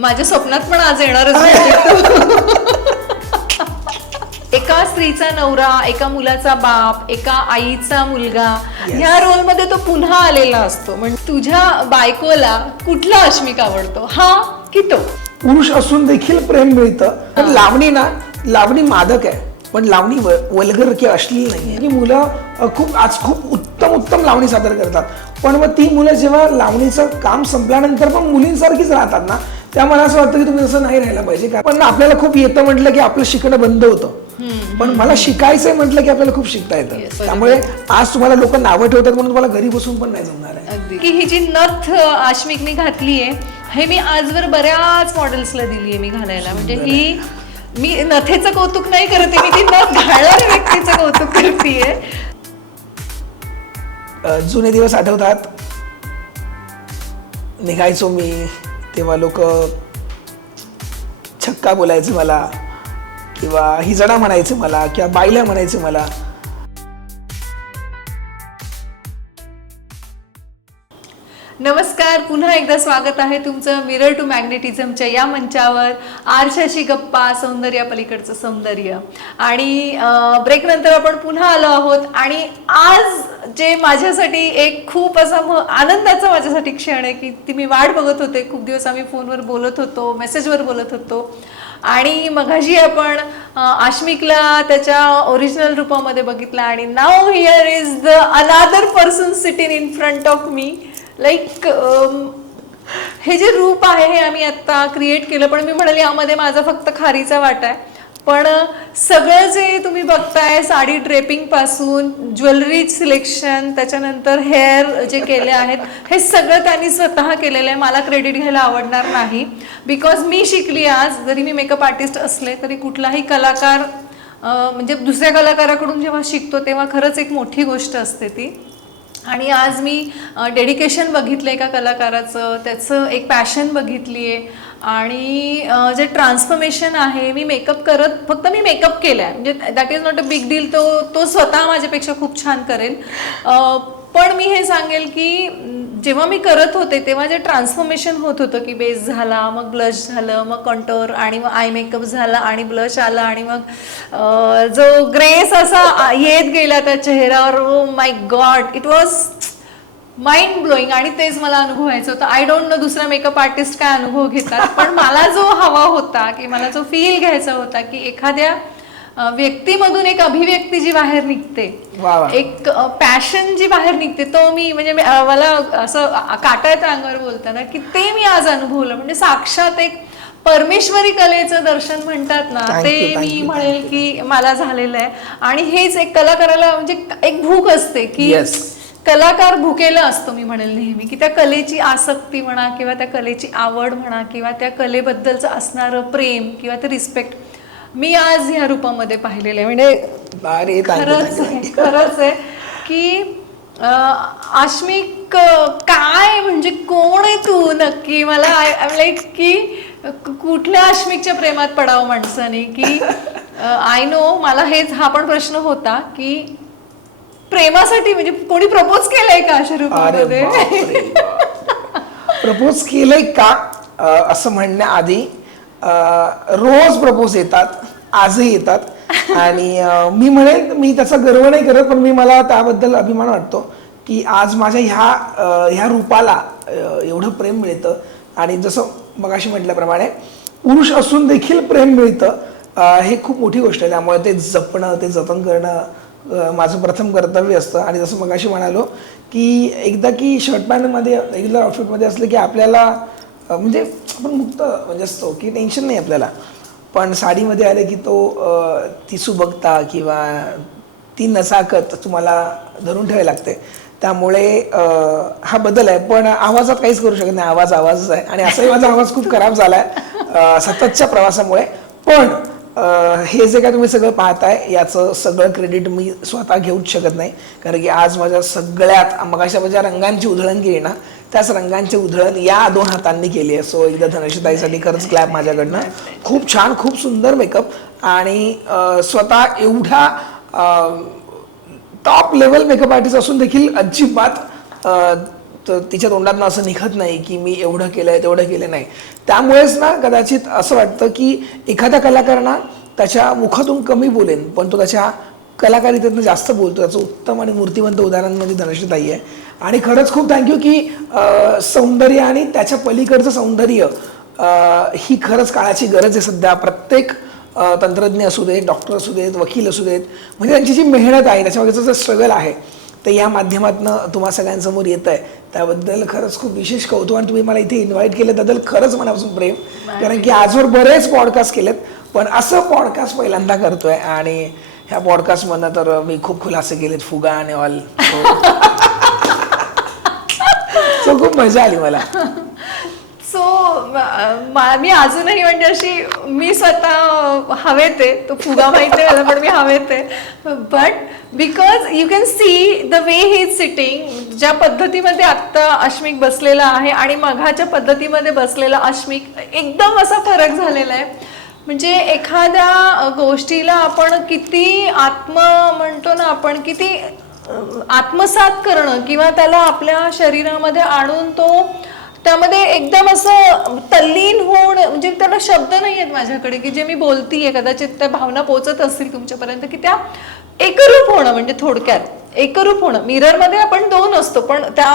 माझ्या स्वप्नात पण आज येणारच नाही. एका स्त्रीचा नवरा, एका मुलाचा बाप, एका आईचा मुलगा, ह्या रोल मध्ये तो पुन्हा आलेला असतो. म्हणजे तुझ्या बायकोला कुठला अश्मिक आवडतो, हा की तो? पुरुष असून देखील प्रेम मिळतं. पण लावणी मादक आहे, पण लावणी वल्गर किंवा अश्लील नाही आहे. मुलं खूप उत्तम लावणी सादर करतात, पण मग ती मुलं जेव्हा लावणीचं काम संपल्यानंतर पण मुलींसारखीच राहतात ना, त्यामुळे मला असं वाटतं की तुम्ही असं नाही राहायला पाहिजे. पण आपल्याला खूप येतं म्हटलं की आपलं शिकणं बंद होतं, पण मला शिकायचंय म्हटलं की आपल्याला खूप शिकता येतं. त्यामुळे आज तुम्हाला लोक नावं ठेवतात म्हणून तुम्हाला घरी बसून पण नाही जमणार आहे. की ही जी नथ आश्मिकनी घातलीये, हे मी आजवर बऱ्याच मॉडेल्सला दिलीये मी घालायला. म्हणजे ही मी नथेचं कौतुक नाही करते, मी ती नथ घालणाऱ्या व्यक्तीचं कौतुक करतेय. जुने दिवस आठवतात, निघायचो मी तेव्हा लोक छक्का बोलायचे मला, किंवा हिजडा म्हणायचे मला, किंवा बायला म्हणायचे मला. नमस्कार, पुन्हा एकदा स्वागत आहे तुमचं मिरर टू मॅग्नेटिझमच्या या मंचावर. आरशाशी गप्पा, सौंदर्या पलीकडचं सौंदर्य. आणि ब्रेक नंतर आपण पुन्हा आलो आहोत. आणि आज जे माझ्यासाठी एक खूप असा आनंदाचा माझ्यासाठी क्षण आहे की ती मी वाट बघत होते. खूप दिवस आम्ही फोनवर बोलत होतो, मेसेजवर बोलत होतो, आणि मगाशी आपण आश्मिकला त्याच्या ओरिजिनल रूपामध्ये बघितला. आणि now here is the another person sitting in front of me. Like हे जे रूप आहे हे आम्ही आता क्रिएट केलं, पण मी म्हणाले यामध्ये माझा फक्त खारीचा वाटा आहे. पण सगळं जे तुम्ही बघताय, साडी ड्रेपिंग पासून ज्वेलरी सिलेक्शन, त्याच्यानंतर हेअर जे केले आहेत, हे सगळं त्यांनी स्वतः केलेलं आहे. मला क्रेडिट घ्यायला आवडणार नाही, बिकॉज मी शिकली आज. जरी मी मेकअप आर्टिस्ट असले तरी कुठलाही कलाकार म्हणजे दुसऱ्या कलाकाराकडून जेव्हा शिकतो तेव्हा खरंच एक मोठी गोष्ट असते ती. आणि आज मी डेडिकेशन बघितलं एका कलाकाराचं, त्याचं एक पॅशन बघितली आहे. आणि जे ट्रान्सफॉर्मेशन आहे, मी मेकअप करत, फक्त मी मेकअप केला आहे, म्हणजे that is not a big deal. तो स्वतः माझ्यापेक्षा खूप छान करेल. पण मी हे सांगेल की जेव्हा मी करत होते तेव्हा जे ट्रान्सफॉर्मेशन होत होतं की बेस झाला, मग ब्लश झालं, मग कंटोर, आणि मग आय मेकअप झाला, आणि ब्लश आला, आणि मग जो ग्रेस असा येत गेला त्या चेहऱ्यावर. Oh my God, it was mind blowing. आणि तेच मला अनुभवायचं होतं. आय डोंट नो दुसरा मेकअप आर्टिस्ट काय अनुभव घेतात, पण मला जो हवा होता की मला जो फील घ्यायचा होता की एखाद्या व्यक्तीमधून एक अभिव्यक्ती जी बाहेर निघते, एक पॅशन जी बाहेर निघते, तो मी म्हणजे मला असं काटा येतं अंगावर बोलताना की ते मी आज अनुभवलं. म्हणजे साक्षात एक परमेश्वरी कलेचं दर्शन म्हणतात ना, ते मी म्हणेल की मला झालेलं आहे. आणि हेच एक कलाकाराला म्हणजे एक भूक असते की कलाकार भुकेला असतो, मी म्हणेल नेहमी, की त्या कलेची आसक्ती म्हणा, किंवा त्या कलेची आवड म्हणा, किंवा त्या कलेबद्दलचं असणारं प्रेम किंवा ते रिस्पेक्ट मी आज ह्या रूपामध्ये पाहिलेलं आहे. म्हणजे खरंच आहे की आश्मिक काय, म्हणजे कोण आहे तू नक्की? मला लाईक की कुठल्या आश्मिकच्या प्रेमात पडावं माणसाने, की आय नो मला हा पण प्रश्न होता की प्रेमासाठी म्हणजे कोणी प्रपोज केलंय का अशा रूपामध्ये? प्रपोज केलंय का असं म्हणण्याआधी रोज प्रपोज येतात, आजही येतात. आणि मी म्हणेन, मी त्याचा गर्व नाही करत, पण मला त्याबद्दल अभिमान वाटतो की आज माझ्या ह्या रूपाला एवढं प्रेम मिळतं. आणि जसं मगाशी म्हटल्याप्रमाणे पुरुष असून देखील प्रेम मिळतं, हे खूप मोठी गोष्ट आहे. त्यामुळे ते जपणं, ते जतन करणं माझं प्रथम कर्तव्य असतं. आणि जसं मगाशी म्हणालो की एकदा की शर्ट पॅन्टमध्ये, रेग्युलर आउटफिटमध्ये असलं की आपल्याला म्हणजे आपण मुक्त म्हणजे असतो की टेन्शन नाही आपल्याला. पण साडीमध्ये आले की ती सुबकता किंवा ती नसाकत तुम्हाला धरून ठेवायला लागते. त्यामुळे हा बदल आहे. पण आवाजात काहीच करू शकत नाही, आवाजच आहे. आणि असाही माझा आवाज खूप खराब झाला आहे सततच्या प्रवासामुळे. पण हे जे काय तुम्ही सगळं पाहताय याचं सगळं क्रेडिट मी स्वतः घेऊच शकत नाही, कारण की आज माझ्या सगळ्यात मगाशी ज्या रंगांची उधळण केली ना, त्याच रंगांची उधळण या 2 हातांनी केली आहे. सो एकदा धनश्रीताईसाठी खरंच क्लॅप माझ्याकडनं. खूप छान, खूप सुंदर मेकअप. आणि स्वतः एवढा टॉप लेवल मेकअप आर्टिस्ट असून देखील अजिबात तर तिच्या तोंडातनं असं निघत नाही की मी एवढं केलंय तेवढं केलं नाही. त्यामुळेच ना कदाचित असं वाटतं की एखाद्या कलाकारांना त्याच्या मुखातून कमी बोलेन पण तो त्याच्या कलाकारितेतनं जास्त बोलतो. त्याचं उत्तम आणि मूर्तिवंत उदाहरणांमध्ये धनश्रीताई आहे. आणि खरंच खूप थँक्यू की सौंदर्य आणि त्याच्या पलीकडचं सौंदर्य ही खरंच काळाची गरज आहे सध्या. प्रत्येक तंत्रज्ञ असू देत, डॉक्टर असू देत, वकील असू देत, म्हणजे त्यांची जी मेहनत आहे त्याच्यामागचं जे स्ट्रगल आहे ते या माध्यमातून तुम्हा सगळ्यांसमोर येतं आहे. त्याबद्दल खरंच खूप विशेष कौतुक. आणि तुम्ही मला इथे इन्व्हाइट केलं त्याबद्दल खरंच मनापासून प्रेम. कारण की आजवर बरेच पॉडकास्ट केलेत पण असं पॉडकास्ट पहिल्यांदा करतोय. आणि ह्या पॉडकास्टमधनं तर मी खूप खुलासे केलेत, फुगा आणि ऑल. सो खूप मजा आली मला. सो मी अजूनही म्हणजे अशी मी स्वतः हवेत आहे. तो फुगा माहिती आहे पण मी हवेत आहे. But because you can see the way he is sitting, ज्या पद्धतीमध्ये आत्ता अश्मिक बसलेला आहे आणि मघाच्या पद्धतीमध्ये बसलेला अश्मिक एकदम असा फरक झालेला आहे. म्हणजे एखाद्या गोष्टीला आपण किती म्हणतो ना आपण किती आत्मसात करणं किंवा त्याला आपल्या शरीरामध्ये आणून तो त्यामध्ये एकदम असं तल्लीन होणं, म्हणजे त्याला शब्द नाही आहेत माझ्याकडे की जे मी बोलतीये कदाचित त्या भावना पोहोचत असतील तुमच्यापर्यंत, की त्या एकरूप होणं. म्हणजे थोडक्यात एकरूप होणं. मिररमध्ये आपण दोन असतो पण त्या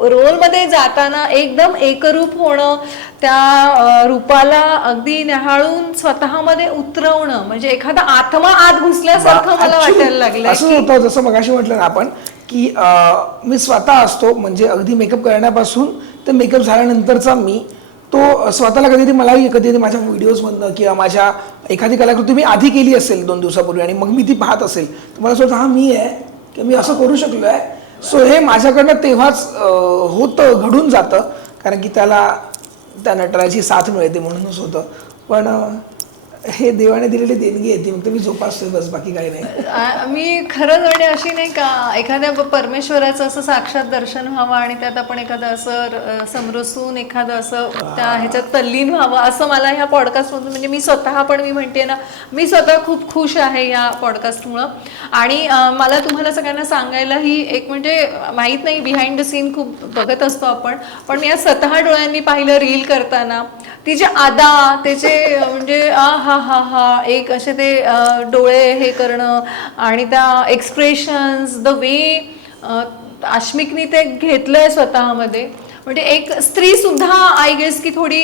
रोलमध्ये जाताना एकदम एकरूप होणं, त्या रूपाला अगदी न्याहाळून स्वतःमध्ये उतरवणं, म्हणजे एखादा आत्मा आत घुसल्यासारखं मला वाटायला लागलं. असं होतं जसं मगाशी म्हटलं ना आपण की मी स्वतः असतो, म्हणजे अगदी मेकअप करण्यापासून ते मेकअप झाल्यानंतरचा मी तो स्वतःला कधीतरी मलाही कधीतरी माझ्या व्हिडिओजमधनं किंवा माझ्या एखादी कलाकृती मी आधी केली असेल 2 दिवसापूर्वी आणि मग मी ती पाहत असेल तर मला असं वाटतं हा मी आहे की मी असं करू शकलो आहे. सो हे माझ्याकडनं तेव्हाच होतं, घडून जातं. कारण की त्याला त्या नटराची साथ मिळते म्हणूनच होतं. पण हे देवाने दिलेली देणगी आहे ती मग मी जोपासतोय बस, बाकी काही नाही. मी खरंच म्हणजे अशी नाही का एखाद्या परमेश्वराचं असं साक्षात दर्शन व्हावं आणि त्यात आपण एखादं असं समरसून एखादं असं त्या ह्याच्यात तल्लीन व्हावं असं मला ह्या पॉडकास्टमधून, म्हणजे मी स्वतः पण मी म्हणते ना मी स्वतः खूप खुश आहे या पॉडकास्टमुळं. आणि मला तुम्हाला सगळ्यांना सांगायलाही एक म्हणजे माहीत नाही, बिहाइंड द सीन खूप बघत असतो आपण, पण मी या स्वतः डोळ्यांनी पाहिलं रील करताना तिचे अदा त्याचे म्हणजे हा एक असे ते डोळे हे करणं आणि त्या एक्सप्रेशन्स द वे अश्मिकनी ते घेतलंय स्वतःमध्ये. म्हणजे एक स्त्री सुद्धा आय गेस की थोडी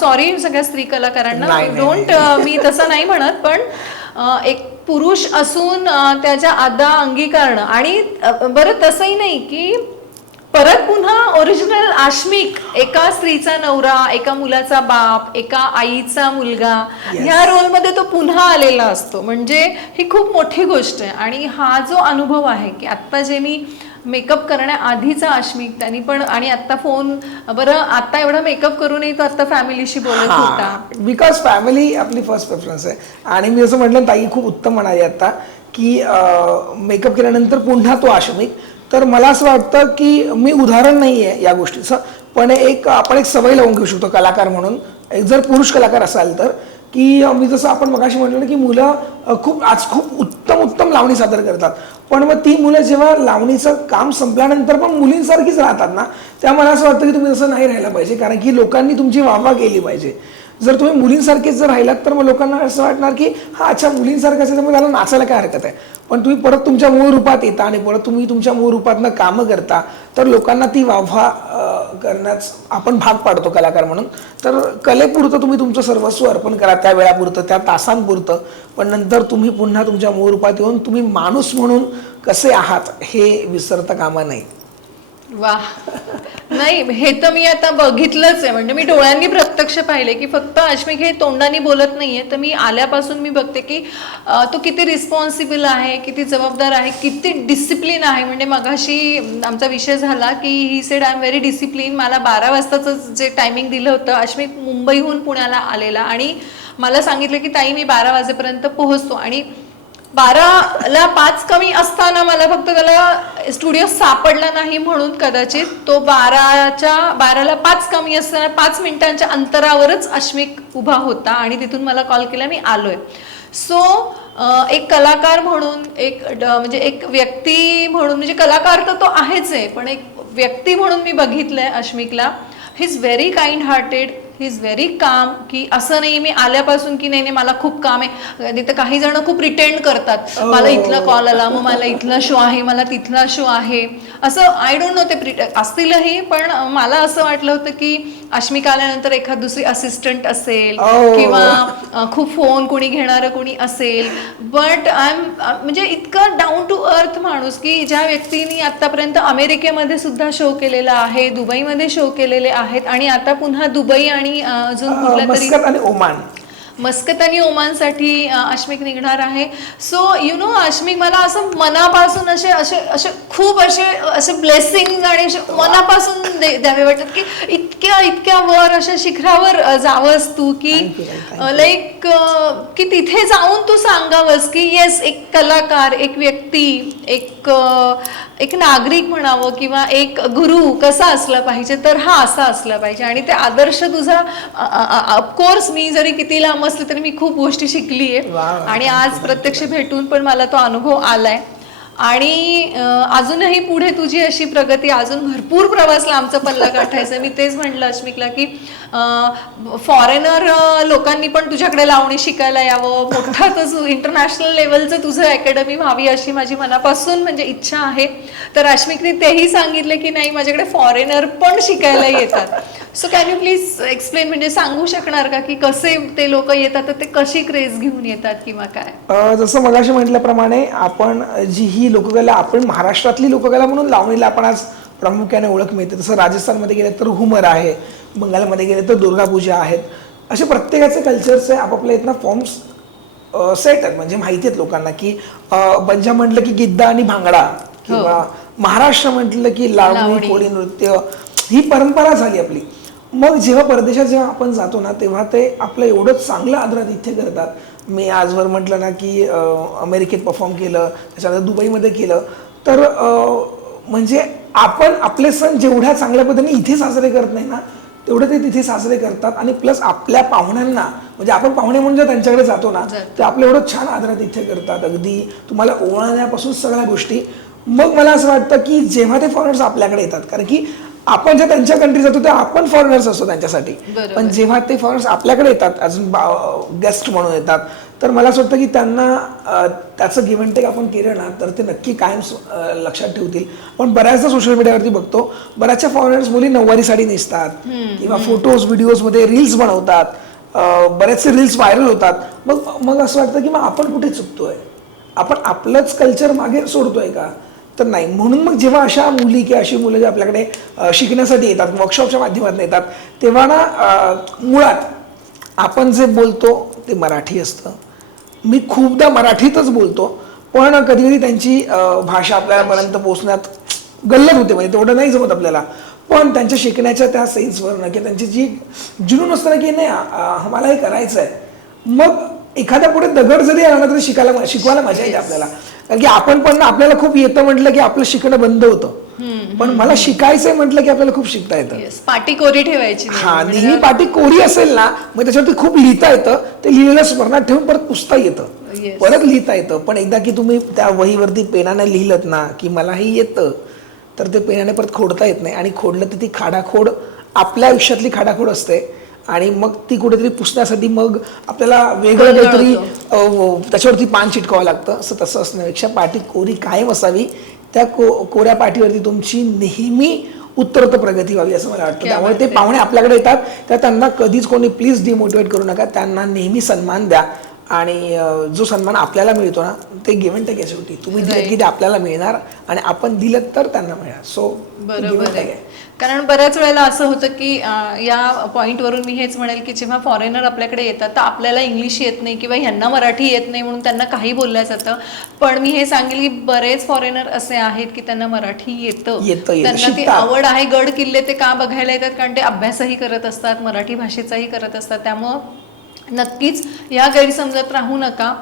सॉरी सगळ्या स्त्री कलाकारांना डोंट मी तसं नाही म्हणत, पण एक पुरुष असून त्याच्या अदा अंगीकारणं. आणि बरं तसंही नाही की परत पुन्हा ओरिजिनल अश्मिक, एका स्त्रीचा नवरा, एका मुलाचा बाप, एका आईचा मुलगा, ह्या रोलमध्ये तो पुन्हा आलेला असतो. म्हणजे ही खूप मोठी गोष्ट आहे. आणि हा जो अनुभव आहे की आत्ता जे मी मेकअप करण्याआधीचा अश्मिक त्यांनी पण, आणि आता फोन बरं आता एवढा मेकअप करूनही तो आता फॅमिलीशी बोलत होता. बिकॉज फॅमिली आपली फर्स्ट प्रेफरन्स आहे. आणि मी असं म्हटलं ताई खूप उत्तम म्हणाली आता की मेकअप केल्यानंतर पुन्हा तो अश्मिक. तर मला असं वाटतं की मी उदाहरण नाही आहे या गोष्टीचं, पण आपण एक सवय लावून घेऊ शकतो कलाकार म्हणून, एक जर पुरुष कलाकार असाल तर, की मी जसं आपण मगाशी म्हटलं की मुलं आज खूप उत्तम लावणी सादर करतात, पण मग ती मुलं जेव्हा लावणीचं काम संपल्यानंतर पण मुलींसारखीच राहतात ना, त्या मला असं वाटतं की तुम्ही तसं नाही राहायला पाहिजे. कारण की लोकांनी तुमची वाहवा केली पाहिजे. जर तुम्ही मुलींसारखेच जर राहिलात तर मग लोकांना असं वाटणार की हा अच्छा मुलींसारखं असेल तर मग त्याला नाचायला काय हरकत आहे. पण तुम्ही परत तुमच्या मूळ रूपात येता आणि परत तुम्ही तुमच्या मूळ रूपातनं कामं करता तर लोकांना ती वाहवा करण्यास आपण भाग पाडतो कलाकार म्हणून. तर कलेपुरतं तुम्ही तुमचं सर्वस्व अर्पण करा त्या वेळापुरतं, त्या तासांपुरतं, पण नंतर तुम्ही पुन्हा तुमच्या मूळ रूपात येऊन तुम्ही माणूस म्हणून कसे आहात हे विसरता कामा नये. वा, नाही हे तर मी आता बघितलंच आहे. म्हणजे मी डोळ्यांनी प्रत्यक्ष पाहिले की फक्त अश्मिक हे तोंडाने बोलत नाहीये, तर मी आल्यापासून मी बघते की तो किती रिस्पॉन्सिबल आहे, किती जबाबदार आहे, किती डिसिप्लिन आहे. म्हणजे मगाशी आमचा विषय झाला की he said I am very discipline. मला 12 वाजताचं जे टायमिंग दिलं होतं, अश्मिक मुंबईहून पुण्याला आलेला आणि मला सांगितलं की ताई मी 12 वाजेपर्यंत पोहोचतो. आणि 12ला 5 कमी असताना मला फक्त त्याला स्टुडिओ सापडला नाही म्हणून कदाचित तो 12ला 5 कमी असताना 5 मिनिटांच्या अंतरावरच अश्मिक उभा होता आणि तिथून मला कॉल केला, मी आलोय. सो एक कलाकार म्हणून, म्हणजे एक व्यक्ती म्हणून, म्हणजे कलाकार तर तो आहेच आहे, पण एक व्यक्ती म्हणून मी बघितलंय अश्मिकला. He is very kind hearted, he is very calm, की असं नाही मी आल्यापासून की नाही मला खूप काम आहे. तिथे काही जण खूप प्रिटेंड करतात, मला इथला कॉल आला, मग मला इथला शो आहे, मला तिथला शो आहे, असं आय डोंट नो ते असतीलही. पण मला असं वाटलं होतं की अश्मिका आल्यानंतर एखाद दुसरी असिस्टंट असेल किंवा खूप फोन कोणी घेणारं कोणी असेल. बट आय एम म्हणजे इतकं डाऊन टू अर्थ माणूस, की ज्या व्यक्तीने आतापर्यंत अमेरिकेमध्ये सुद्धा शो केलेला आहे, दुबईमध्ये शो केलेले आहेत, आणि आता पुन्हा दुबई आणि अजून कुठल्या तरी मस्कत आणि ओमान, मस्कत आणि ओमानसाठी अश्मिक निघणार आहे. सो यु नो अश्मिक, मला असं मनापासून असे असे असे खूप असे ब्लेसिंग आणि मनापासून द्यावे वाटतात, की इतक्या वर अशा शिखरावर जावंस तू, की लाईक की तिथे जाऊन तू सांगावंस की येस, एक कलाकार, एक व्यक्ती, एक नागरिक म्हणावं किंवा एक गुरु कसा असला पाहिजे, तर हा असा असला पाहिजे. आणि ते आदर्श तुझा, ऑफकोर्स मी जरी किती लांब असले तरी मी खूप गोष्टी शिकलीये, आणि आज प्रत्यक्ष भेटून पण मला तो अनुभव आलाय. आणि अजूनही पुढे तुझी अशी प्रगती, अजून भरपूर प्रवास लांबचा पल्ला गाठायचा. मी तेच म्हटलं अश्मिकला की फॉरेनर लोकांनी पण तुझ्याकडे लावणी शिकायला यावं, मोठं इंटरनॅशनल लेवलचं तुझं अकॅडमी व्हावी अशी माझी मनापासून म्हणजे इच्छा आहे. तर अश्मिकने तेही सांगितले की नाही, माझ्याकडे फॉरेनर पण शिकायला येतात. So can you please explain, म्हणजे सांगू शकणार का की कसे ते लोक येतात, तर ते कशी क्रेज घेऊन येतात किंवा काय? जसं मगाशी म्हटल्याप्रमाणे आपण जी ही लोककला, आपण महाराष्ट्रातली लोककला म्हणून लावणीला आपण आज प्रामुख्याने ओळख मिळते. तसं राजस्थानमध्ये गेले तर घुमर आहे, बंगालमध्ये गेले तर दुर्गापूजा आहेत. असे प्रत्येकाचे कल्चरचे आपापल्या इथनं फॉर्म्स सेट आहेत, म्हणजे माहिती आहेत लोकांना. की बंजा म्हटलं की गिद्दा आणि भांगडा, किंवा महाराष्ट्र म्हटलं की लावणी, कोळी नृत्य, ही परंपरा झाली आपली. मग जेव्हा परदेशात जेव्हा आपण जातो ना, तेव्हा ते आपलं एवढं चांगलं आदरातिथ्य करतात. मी आजवर म्हटलं ना की अमेरिकेत परफॉर्म केलं, त्याच्यानंतर दुबईमध्ये केलं, तर म्हणजे आपण आपले सण जेवढ्या चांगल्या पद्धतीने इथे साजरे करत नाही ना, तेवढे ते तिथे साजरे करतात. आणि प्लस आपल्या पाहुण्यांना, म्हणजे आपण पाहुणे म्हणून जर त्यांच्याकडे जातो ना, ते आपलं एवढं छान आदरातिथ्य करतात, अगदी तुम्हाला ओवाळण्यापासून सगळ्या गोष्टी. मग मला असं वाटतं की जेव्हा ते फॉरेनर्स आपल्याकडे येतात, कारण की आपण जेव्हा त्यांच्या कंट्री जातो तेव्हा आपण फॉरेनर्स असतो त्यांच्यासाठी, पण जेव्हा ते फॉरेनर्स आपल्याकडे येतात अजून गेस्ट म्हणून येतात, तर मला असं वाटतं की त्यांना त्याचं गिव्ह अँड टेक आपण केलं ना, तर ते नक्की कायम लक्षात ठेवतील. पण बऱ्याचदा सोशल मीडियावरती बघतो, बऱ्याचशा फॉरेनर्स मुली नऊवारी साडी नेसतात किंवा फोटोज व्हिडिओजमध्ये रील्स बनवतात, बरेचसे रील्स व्हायरल होतात. मग असं वाटतं की मग आपण कुठे चुकतोय, आपण आपलंच कल्चर मागे सोडतोय का? तर नाही. म्हणून मग जेव्हा अशा मुली किंवा अशी मुलं जे आपल्याकडे शिकण्यासाठी येतात, वर्कशॉपच्या माध्यमातून येतात, तेव्हा ना मुळात आपण जे बोलतो ते मराठी असतं. मी खूपदा मराठीतच बोलतो, पण कधी कधी त्यांची भाषा आपल्यापर्यंत पोहोचण्यात गल्लत होते, म्हणजे तेवढं नाही जमत आपल्याला. पण त्यांच्या शिकण्याच्या त्या सेन्सवरनं किंवा त्यांची जी जुनून असतं ना की नाही मला हे करायचं आहे, मग एखाद्या पुढे दगड जरी आला ना तरी शिकवायला मजा येते आपल्याला. कारण की आपण पण आपल्याला खूप येतं म्हटलं की आपलं शिकणं बंद होतं, पण मला शिकायचंय म्हटलं की आपल्याला खूप शिकता येतं. पाटी कोरी ठेवायची. हा, नेहमी पाटी कोरी असेल ना, मग त्याच्यावरती खूप लिहिता येतं, ते लिहिलेलं स्मरणात ठेवून परत पुसता येतं, परत लिहिता येतं. पण एकदा की तुम्ही त्या वहीवरती पेनाने लिहिलत ना की मला हे येतं, तर ते पेनाने परत खोडता येत नाही. आणि खोडलं तर ती खाडाखोड आपल्या आयुष्यातली खाडाखोड असते, आणि मग ती कुठेतरी पुसण्यासाठी मग आपल्याला वेगळं काहीतरी त्याच्यावरती पान चिटकावं लागतं. असं तसं असण्यापेक्षा पाटी कोरी कायम असावी, त्या कोऱ्या पाठीवरती तुमची नेहमी उत्तरोत्तर प्रगती व्हावी असं मला वाटतं. त्यामुळे ते पाहुणे आपल्याकडे येतात तर त्यांना कधीच कोणी प्लीज डिमोटिवेट करू नका, त्यांना नेहमी सन्मान द्या. आणि जो सन्मान आपल्याला मिळतो ना, ते गिव्ह अँड टेक आहे शेवटी. तुम्ही दिलं की ते आपल्याला मिळणार, आणि आपण दिलं तर त्यांना मिळणार. सो बरोबर आहे. कारण बऱ्याच वेळेला असं होतं की या पॉईंटवरून मी हेच म्हणेल की जेव्हा फॉरेनर आपल्याकडे येतात तर आपल्याला इंग्लिश येत नाही किंवा ह्यांना मराठी येत नाही म्हणून त्यांना काही बोललं जातं. पण मी हे सांगेल की बरेच फॉरेनर असे आहेत की त्यांना मराठी येतं, त्यांना ती आवड आहे. गड किल्ले ते का बघायला येतात, कारण ते अभ्यासही करत असतात, मराठी भाषेचाही करत असतात. त्यामुळं नक्कीच या गैरसमजात राहू नका,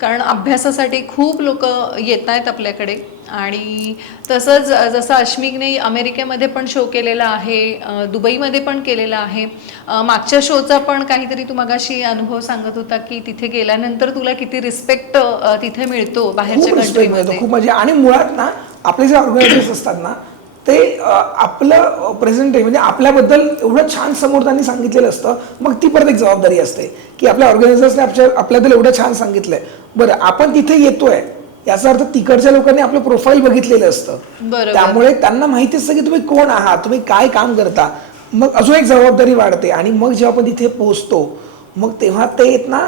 कारण अभ्यासासाठी खूप लोक येत आहेत आपल्याकडे. आणि तसंच जसं अश्मिकने अमेरिकेमध्ये पण शो केलेला आहे, दुबईमध्ये पण केलेला आहे. मागच्या शोचा पण काहीतरी तू मगाशी अनुभव सांगत होता की तिथे गेल्यानंतर तुला किती रिस्पेक्ट तिथे मिळतो बाहेरच्या कंट्रीमध्ये. खूप मजा. आणि मुळात ना आपले जे ऑर्गनायझर्स असतात ना, ते आपलं प्रेझेंट म्हणजे आपल्याबद्दल एवढं छान समोर त्यांनी सांगितलेलं असतं. मग ती परत एक जबाबदारी असते की आपल्या ऑर्गनायझर्सने आपल्याबद्दल एवढं छान सांगितलंय, बरं आपण तिथे येतोय याचा अर्थ तिकडच्या लोकांनी आपलं प्रोफाईल बघितलेलं असतं, बरोबर. त्यामुळे त्यांना माहिती असतं की तुम्ही कोण आहात, तुम्ही काय काम करता. मग अजून एक जबाबदारी वाढते. आणि मग जेव्हा आपण तिथे पोहोचतो मग तेव्हा ते येत ना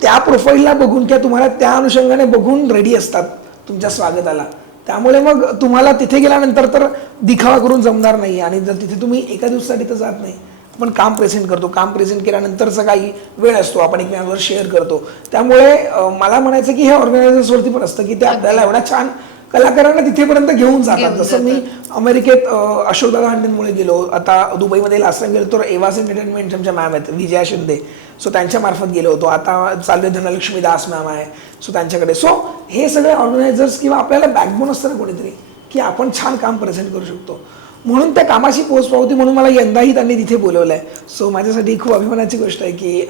त्या प्रोफाईलला बघून किंवा तुम्हाला त्या अनुषंगाने बघून रेडी असतात तुमच्या स्वागताला. त्यामुळे मग तुम्हाला तिथे गेल्यानंतर तर दिखावा करून जमणार नाही. आणि जर तिथे तुम्ही एका दिवसासाठी तर जात नाही, आपण काम प्रेझेंट करतो. काम प्रेझेंट केल्यानंतरचा काही वेळ असतो आपण एकमेकांवर शेअर करतो. त्यामुळे मला म्हणायचं की हे ऑर्गनायझर्सवरती पण असतं की ते आपल्याला एवढा छान कलाकारांना तिथेपर्यंत घेऊन जातात. जसं मी अमेरिकेत अशोकदादा हांडेंमुळे गेलो, आता दुबईमध्ये लास्ट टाइम गेलो तर एवास एंटरटेनमेंट आमच्या मॅम आहेत विजया शिंदे, सो त्यांच्या मार्फत गेलो होतो. आता चालू धनलक्ष्मी दास मॅम आहे, सो त्यांच्याकडे. सो हे सगळे ऑर्गनायझर्स किंवा आपल्याला बॅकबोन असतं ना कोणीतरी की आपण छान काम प्रेझेंट करू शकतो. म्हणून त्या कामाची पोच पावती म्हणून मला यंदाही त्यांनी तिथे बोलवलं आहे. सो माझ्यासाठी खूप अभिमानाची गोष्ट आहे की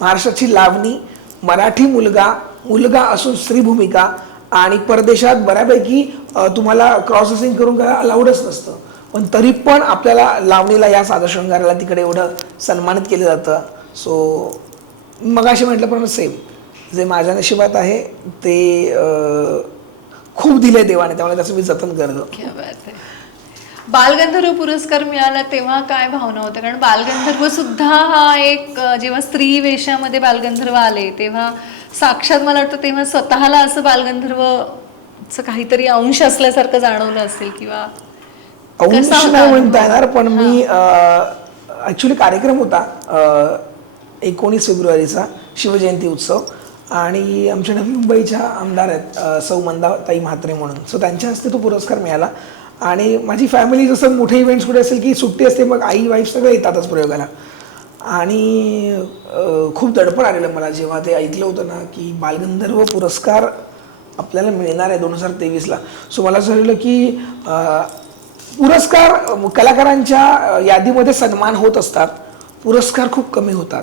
महाराष्ट्राची लावणी, मराठी मुलगा असून स्त्री भूमिका, आणि परदेशात बऱ्यापैकी तुम्हाला क्रॉस ड्रेसिंग करून करायला अलाउडच नसतं, पण तरी पण आपल्याला लावणीला या सादर शृंगाराला तिकडे एवढं सन्मानित केलं जातं. सो मगाशी म्हटल्याप्रमाणे सेम जे माझ्या नशिबात आहे ते खूप दिले देवाने, त्यामुळे त्याचं मी जतन करतो. क्या बात आहे. बालगंधर्व पुरस्कार मिळाला तेव्हा काय भावना होत्या? कारण बालगंधर्व सुद्धा हा एक जेव्हा स्त्री वेशामध्ये बालगंधर्व आले तेव्हा साक्षात मला वाटतं तेव्हा स्वतःला असं बालगंधर्वचं काहीतरी अंश असल्यासारखं जाणवलं असेल किंवा अंश नाही म्हणता येणार, पण मी ऍक्च्युली कार्यक्रम होता 19 फेब्रुवारीचा शिवजयंती उत्सव, आणि आमच्या नवी मुंबईच्या आमदार आहेत सौ मंदाताई म्हात्रे म्हणून, सो त्यांच्या हस्ते तो पुरस्कार मिळाला. आणि माझी फॅमिली जसं मोठे इव्हेंट्स कुठे असेल की सुट्टी असते मग आई वाईफ सगळे येतातच प्रयोगाला. आणि खूप दडपण आलेलं मला जेव्हा ते ऐकलं होतं ना की बालगंधर्व पुरस्कार आपल्याला मिळणार आहे 2023ला. सो मला असं झालेलं की पुरस्कार कलाकारांच्या यादीमध्ये सन्मान होत असतात, पुरस्कार खूप कमी होतात.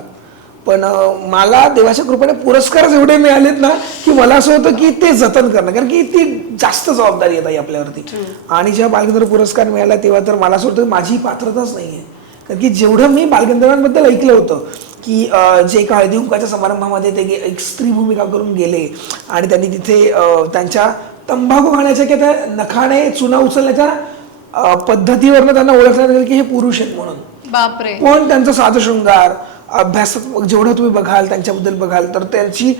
पण मला देवाच्या कृपेने पुरस्कार एवढे मिळालेत ना की मला असं होतं की ते जतन करणं, कारण की ती जास्त जबाबदारी येत आहे आपल्यावरती. आणि जेव्हा बालगंधर्व पुरस्कार मिळाला तेव्हा तर मला असं होतं माझी पात्रताच नाही आहे, कारण की जेवढं मी बालगंधर्वांबद्दल ऐकलं होतं की जे एका हळदी कुंकवाच्या समारंभामध्ये ते एक स्त्री भूमिका करून गेले आणि त्यांनी तिथे त्यांच्या तंबाखू खाण्याच्या किंवा त्या नखाने चुना उचलण्याच्या पद्धतीवरनं त्यांना ओळखण्यात आलं की हे पुरुष आहेत म्हणून. बापरे. पण त्यांचा साधशृंगार अभ्यासात जेवढं तुम्ही बघाल त्यांच्याबद्दल बघाल तर त्यांची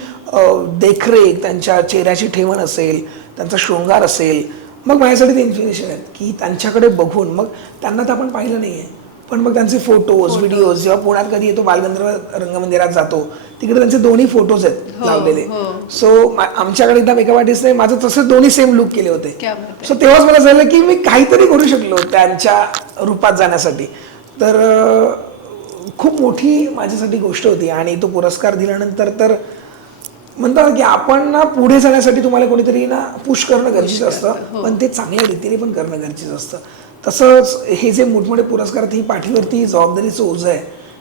देखरेख, त्यांच्या चेहऱ्याची ठेवण असेल, त्यांचा शृंगार असेल, मग माझ्यासाठी ते इन्स्पिरेशन आहेत की त्यांच्याकडे बघून मग त्यांना तर आपण पाहिलं नाही आहे, पण मग त्यांचे फोटोज व्हिडिओज जेव्हा पुण्यात कधी येतो बालगंधर्व रंगमंदिरात जातो तिकडे त्यांचे दोन्ही फोटोज आहेत लावलेले. सो आमच्याकडे एकदा मेकअप आर्टिस्ट नाही माझं तसं दोन्ही सेम लुक केले होते. सो तेव्हाच मला झालं की मी काहीतरी करू शकलो त्यांच्या रूपात जाण्यासाठी. तर खूप मोठी माझ्यासाठी गोष्ट होती. आणि तो पुरस्कार दिल्यानंतर तर म्हणतात की आपण ना पुढे जाण्यासाठी तुम्हाला कोणीतरी ना पुश करणं गरजेचं असतं, पण ते चांगल्या रीतीने पण करणं गरजेचं असतं. तसंच हे जे मोठमोठे पुरस्कार ही पाठीवरती जबाबदारीचं ओझं आहे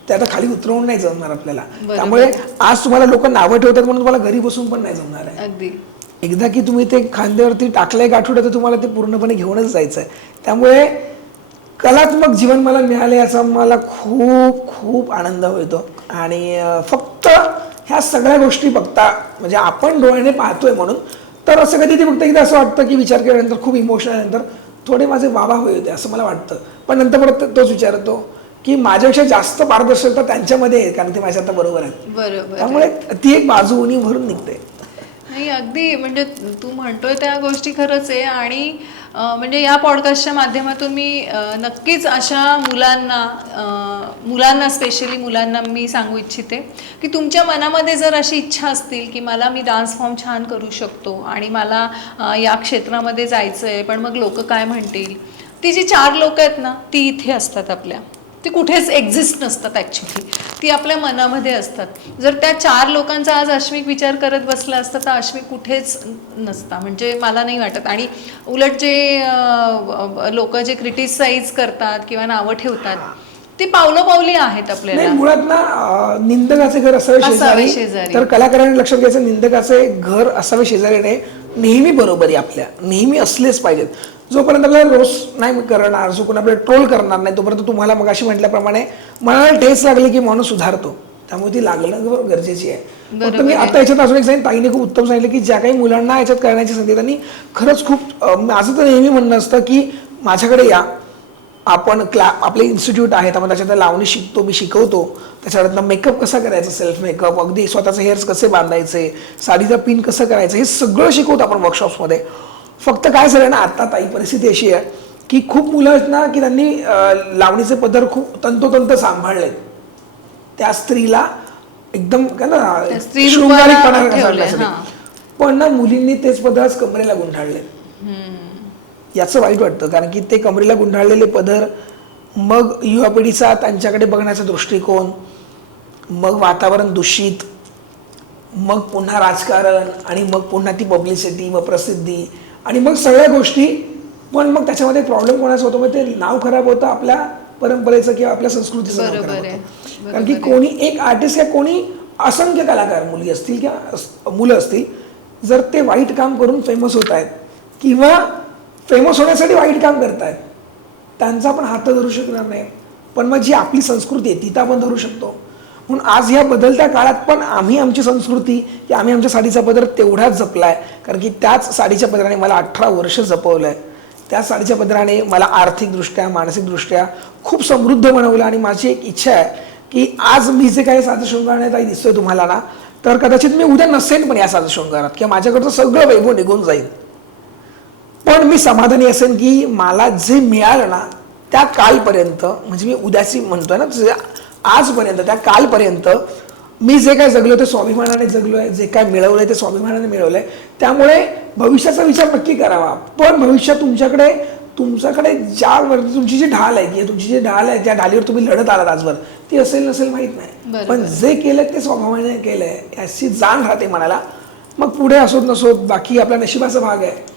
ते आता खाली उतरवून नाही जमणार आपल्याला. त्यामुळे आज तुम्हाला लोक नावं ठेवतात म्हणून तुम्हाला घरी बसून पण नाही जमणार आहे. अगदी एकदा की तुम्ही ते खांद्यावरती टाकलंय गाठोडं तर तुम्हाला ते पूर्णपणे घेऊनच जायचं आहे. त्यामुळे कलात्मक जीवन मला मिळाले याचा मला खूप खूप आनंद होतो. आणि फक्त ह्या सगळ्या गोष्टी बघता म्हणजे आपण डोळ्याने पाहतोय म्हणून तर असं कधी ते बघता एकदा असं वाटतं की विचार केल्यानंतर खूप इमोशनल नंतर थोडे माझे वाबा होते असं मला वाटतं. पण नंतर परत तोच विचार येतो की माझ्यापेक्षा जास्त पारदर्शकता त्यांच्यामध्ये आहे, कारण ते माझ्या आता बरोबर आहेत. बरोबर. त्यामुळे ती एक बाजू उनी भरून निघते. नाही अगदी म्हणजे तू म्हणतोय त्या गोष्टी खरंच आहे. आणि म्हणजे या पॉडकास्टच्या माध्यमातून मी नक्कीच अशा मुलांना स्पेशली मुलांना मी सांगू इच्छिते की तुमच्या मनामध्ये जर अशी इच्छा असतील की मला मी डान्स फॉर्म छान करू शकतो आणि मला या क्षेत्रामध्ये जायचं आहे, पण मग लोक काय म्हणतील, ती जी 4 लोक आहेत ना ती इथे असतात आपल्या, ती कुठेच एक्झिस्ट नसतात ॲक्च्युली, ती आपल्या मनामध्ये असतात. जर त्या 4 लोकांचा आज अश्विक विचार करत बसला असता तर अश्विक कुठेच नसता, म्हणजे मला नाही वाटत. आणि उलट जे लोक जे क्रिटिसाइज करतात किंवा नावं ठेवतात ती पावलोपावली आहेत आपल्याला. मुळात ना निंदकाचे घर असावे शेजारी, तर कलाकारांनी लक्षात घ्यायचं निंदकाचे घर असावे शेजारी नाही, नेहमी बरोबरी आपल्या नेहमी असलेच पाहिजेत. जोपर्यंत आपल्याला रोस्ट नाही करणार, जो कोण आपल्याला ट्रोल करणार नाही, तोपर्यंत तुम्हाला मग अशी म्हटल्याप्रमाणे मनाला ठेच लागली की माणूस सुधारतो. त्यामुळे ती लागणं गरजेची आहे. फक्त मी आता याच्यात अजून एक सांगितलं, ताईने खूप उत्तम सांगितलं की ज्या काही मुलांना याच्यात करण्याची संधी, त्यांनी खरंच खूप माझं तर नेहमी म्हणणं असतं की माझ्याकडे या, आपण आपले इन्स्टिट्यूट आहेत, आपण त्याच्यात लावणी शिकतो, मी शिकवतो. त्याच्यानंतर मेकअप कसा करायचा, सेल्फ मेकअप, अगदी स्वतःचे हेअर्स कसे बांधायचे, साडीचा पिन कसं करायचं, हे सगळं शिकवतो आपण वर्कशॉप्समध्ये. फक्त काय झालं ना, आता ताई परिस्थिती अशी आहे की खूप मुलं आहेत ना की त्यांनी लावणीचे पदर खूप तंतोतंत सांभाळलेत, त्या स्त्रीला एकदम काय ना शृंगारीपणा सांगण्यासाठी. पण ना मुलींनी तेच पदर आज कमरेला गुंडाळले. याचं वाईट वाटतं, कारण की ते कमरेला गुंडाळलेले पदर मग युवा पिढीचा त्यांच्याकडे बघण्याचा दृष्टिकोन, मग वातावरण दूषित, मग पुन्हा राजकारण, आणि मग पुन्हा ती पब्लिसिटी, मग प्रसिद्धी, आणि मग सगळ्या गोष्टी. पण मग त्याच्यामध्ये प्रॉब्लेम कोणाचा होतो, मग ते नाव खराब होतं आपल्या परंपरेचं किंवा आपल्या संस्कृतीचं नाव खराब होतं. कारण की कोणी एक आर्टिस्ट किंवा कोणी असंख्य कलाकार, मुली असतील किंवा मुलं असतील, जर ते वाईट काम करून फेमस होत आहेत किंवा फेमस होण्यासाठी वाईट काम करतायत, त्यांचा आपण हात धरू शकणार नाही. पण मग जी आपली संस्कृती आहे ती तर आपण धरू शकतो. म्हणून आज ह्या बदलत्या काळात पण आम्ही आमची संस्कृती, की आम्ही आमच्या साडीचा पदर तेवढाच जपलाय, कारण की त्याच साडीच्या पदराने मला 18 वर्ष जपवलंय. त्या साडीच्या पदराने मला आर्थिकदृष्ट्या, मानसिकदृष्ट्या खूप समृद्ध बनवलं. आणि माझी एक इच्छा आहे की आज मी जे काही साजशृंगार ताई दिसतोय तुम्हाला ना, तर कदाचित मी उद्या नसेन पण या साजशृंगारात, किंवा माझ्याकडचं सगळं वैभव निघून जाईल, पण मी समाधानी असेन की मला जे मिळालं ना त्या कालपर्यंत, म्हणजे मी उद्याची म्हणतोय ना, आजपर्यंत, त्या कालपर्यंत मी जे काय जगलो ते स्वाभिमानाने जगलोय, जे काय मिळवलंय ते स्वाभिमानाने मिळवलंय. त्यामुळे भविष्याचा विचार नक्की करावा. पण भविष्यात तुमच्याकडे तुमची जी ढाल आहे, की तुमची जी ढाल आहे, त्या ढालीवर तुम्ही लढत आलात आजवर, ती असेल नसेल माहित नाही, पण जे केलंय ते स्वाभिमानाने केलंय याची जाण राहते मनाला. मग पुढे असोत नसोत बाकी आपल्या नशिबाचा भाग आहे.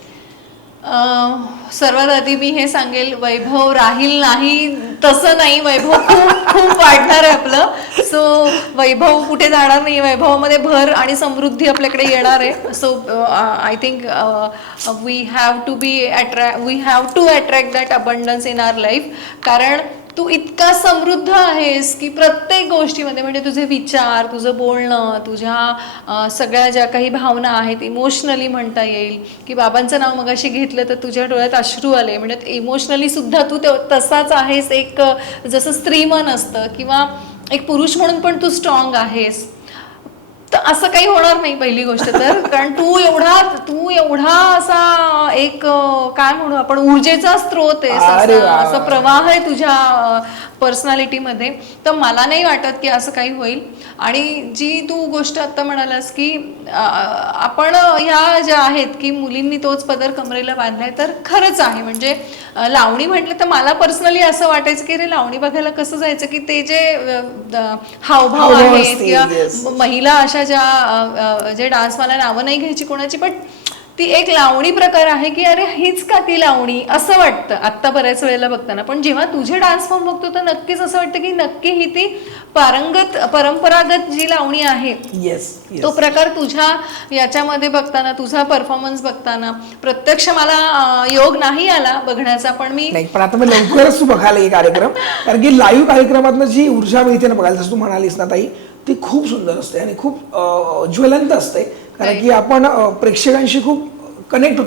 सर्वात आधी मी हे सांगेल, वैभव राहील नाही तसं नाही, वैभव खूप खूप वाढणार आहे आपलं. सो वैभव कुठे जाणार नाही, वैभवामध्ये भर आणि समृद्धी आपल्याकडे येणार आहे. So I think we have to attract that abundance in our life. कारण तू इतका समृद्ध आहेस की प्रत्येक गोष्टीमध्ये, म्हणजे तुझे विचार, तुझं बोलणं, तुझ्या सगळ्या ज्या काही भावना आहेत, इमोशनली म्हणता येईल, की बाबांचं नाव मगाशी घेतलं तर तुझ्या डोळ्यात अश्रू आले, म्हणजे इमोशनली सुद्धा तू तसाच आहेस. एक जसं स्त्रीमन असतं किंवा एक पुरुष म्हणून पण तू स्ट्रॉंग आहेस. तर असं काही होणार नाही पहिली गोष्ट तर, कारण तू एवढा असा एक काय म्हणू आपण, ऊर्जेचा स्रोत आहे, असं प्रवाह आहे तुझ्या पर्सनॅलिटीमध्ये. तर मला नाही वाटत की असं काही होईल. आणि जी तू गोष्ट आता म्हणालास की आपण ह्या ज्या आहेत की मुलींनी तोच पदर कमरेला बांधलाय, तर खरंच आहे. म्हणजे लावणी म्हटलं तर मला पर्सनली असं वाटायचं की रे लावणी बघायला कसं जायचं, की ते जे हावभाव आहेत किंवा महिला अशा ज्या जे डान्स, मला नावं नाही घ्यायची कोणाची, पण ती एक लावणी प्रकार आहे की अरे हीच का ती लावणी असं वाटतं आत्ता बऱ्याच वेळेला बघताना. पण जेव्हा तुझे डान्स फॉर्म बघतो तर नक्कीच असं वाटतं की नक्की ही ती परंपरागत जी लावणी आहे, तो प्रकार तुझ्या याच्यामध्ये बघताना, तुझा परफॉर्मन्स बघताना प्रत्यक्ष मला योग नाही आला बघण्याचा, पण पण आता मी लवकरच तू बघायला एक कार्यक्रम, कारण की लाईव्ह कार्यक्रमातनं जी ऊर्जा मिळते ना बघायला, जसं तू म्हणालीस ना ताई, ती खूप सुंदर असते आणि खूप ज्वलंत असते. कारण की आपण प्रेक्षकांशी खूप कनेक्ट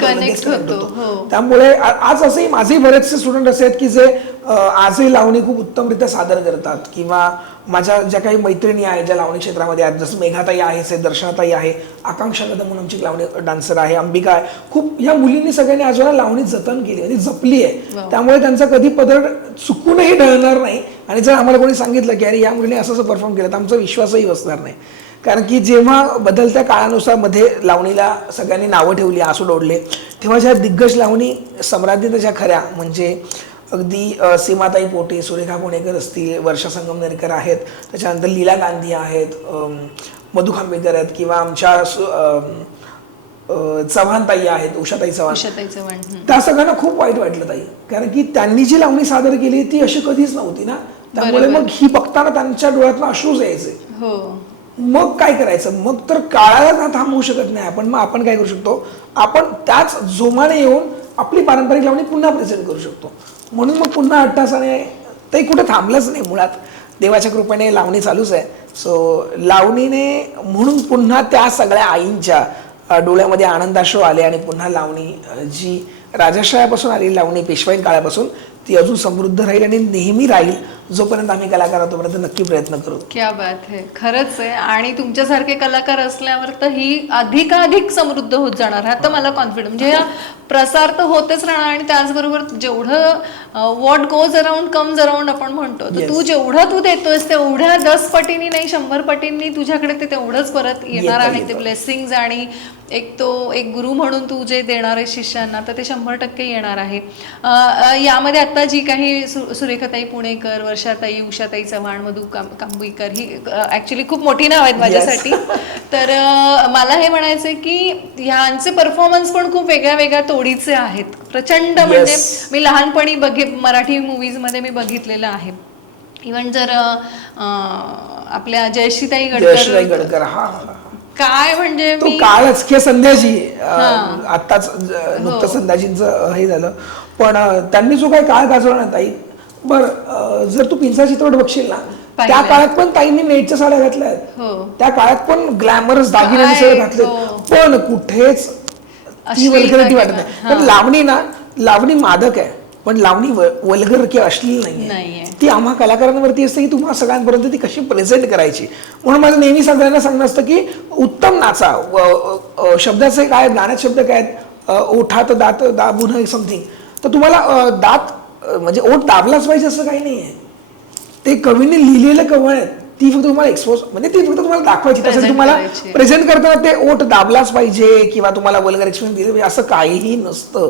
होतो. त्यामुळे आज असंही माझेही बरेचसे स्टुडंट असे आहेत की जे आजही लावणी खूप उत्तमरित्या सादर करतात. किंवा माझ्या ज्या काही मैत्रिणी आहेत ज्या लावणी क्षेत्रामध्ये आहेत, जसं मेघाताई आहे, दर्शनाताई आहे, आकांक्षा कदम म्हणून आमची लावणी डान्सर आहे, अंबिका आहे, खूप ह्या मुलींनी सगळ्यांनी आजवर लावणी जतन केली आणि जपली आहे. त्यामुळे त्यांचा कधी पदर चुकूनही ढळणार नाही. आणि जर आम्हाला कोणी सांगितलं की अरे या मुलीने असं परफॉर्म केलं, तर आमचा विश्वासही बसणार नाही. कारण की जेव्हा बदलत्या काळानुसार मध्ये लावणीला सगळ्यांनी नावं ठेवली, आसूड ओढले, तेव्हा ज्या दिग्गज लावणी सम्राज्ञी त्याच्या खऱ्या, म्हणजे अगदी सीमाताई पोटे, सुरेखा पुणेकर असतील, वर्षा संगमनेरकर आहेत, त्याच्यानंतर लीला गांधी आहेत, मधु खांबेकर आहेत, किंवा आमच्या चव्हाणताई आहेत, उषाताई चव्हाण, त्या सगळ्यांना खूप वाईट वाटलं ताई. कारण की त्यांनी जी लावणी सादर केली ती अशी कधीच नव्हती ना. त्यामुळे मग ही बघताना त्यांच्या डोळ्यातनं अश्रूच यायचे. मग काय करायचं, मग तर काळाला थांबवू शकत नाही आपण. मग आपण काय करू शकतो, आपण त्याच जोमाने येऊन आपली पारंपरिक लावणी पुन्हा प्रेझेंट करू शकतो. म्हणून मग पुन्हा अट्टासाने ते कुठे थांबलंच नाही मुळात. देवाच्या कृपेने लावणी चालूच आहे. सो लावणीने म्हणून पुन्हा त्या सगळ्या आईंच्या डोळ्यामध्ये आनंदाश्रू आले आणि पुन्हा लावणी जी राजाश्रयापासून आलेली लावणी पेशवाईन काळापासून ती अजून समृद्ध राहील आणि नेहमी राहील. जोपर्यंत आम्ही कलाकार आहोत तोपर्यंत नक्की प्रयत्न करू. क्या बात है, खरंच आहे. आणि तुमच्यासारखे कलाकार असल्यावर तर ही अधिकाधिक समृद्ध होत जाणार हा तर मला कॉन्फिडन्स. म्हणजे हा प्रसार तर होतच राहणार आणि त्याचबरोबर जेवढं what goes around comes around आपण म्हणतो, तर तू जेवढं तू देतोयस तेवढ्या 10 पटींनी नाही 100 पटींनी तुझ्याकडे ते तेवढंच परत येणार आहे. ते ब्लेसिंग्स आणि एक गुरु म्हणून तू जे देणार आहे शिष्यांना तर ते 100% येणार आहे. यामध्ये आता जी काही सुरेखाताई पुणेकर, वर्षाताई, उषाताई चव्हाण, मधु कांबळीकर ही ऍक्च्युली खूप मोठी नाव आहेत माझ्यासाठी. तर मला हे म्हणायचंय की ह्यांचे परफॉर्मन्स पण खूप वेगळ्या वेगळ्या तोडीचे आहेत. प्रचंड म्हणजे मी लहानपणी मराठी मूवीज मध्ये मी बघितलेलं आहे. इव्हन जर आपल्या जयश्रीताई गडकर काय म्हणजे तो काळच किंवा संध्याजी आत्ताच नुकतं संध्याजींचं हे झालं. पण त्यांनी जो काही काळ गाजवला ना ताई, बरं जर तू पिंचा चित्रपट बघशील ना त्या काळात पण ताईंनी नेटच्या साड्या घातल्या आहेत. त्या काळात पण ग्लॅमरस दागिने सगळे घातले, पण कुठेच ती वल्गरिटी वाटत नाही. पण लावणी मादक आहे, पण लावणी वल्गर किंवा अश्लील नाहीये. ती आम्हा कलाकारांवरती असते की तुम्हाला सगळ्यांपर्यंत ती कशी प्रेझेंट करायची. म्हणून माझं नेहमी सगळ्यांना सांगणं असतं की उत्तम नाचा. शब्दाचे काय, गाण्यात शब्द काय आहेत, ओठात दात दाबून समथिंग. तर तुम्हाला दात म्हणजे ओठ दाबलाच पाहिजे असं काही नाहीये. ते कवीने लिहिलेलं कवळ आहेत, ती फक्त तुम्हाला एक्सपोज म्हणजे ती फक्त तुम्हाला दाखवायची. तसं तुम्हाला प्रेझेंट करताना ते ओठ दाबलाच पाहिजे किंवा तुम्हाला वल्गर एक्सपिरियन्स दिले पाहिजे असं काहीही नसतं.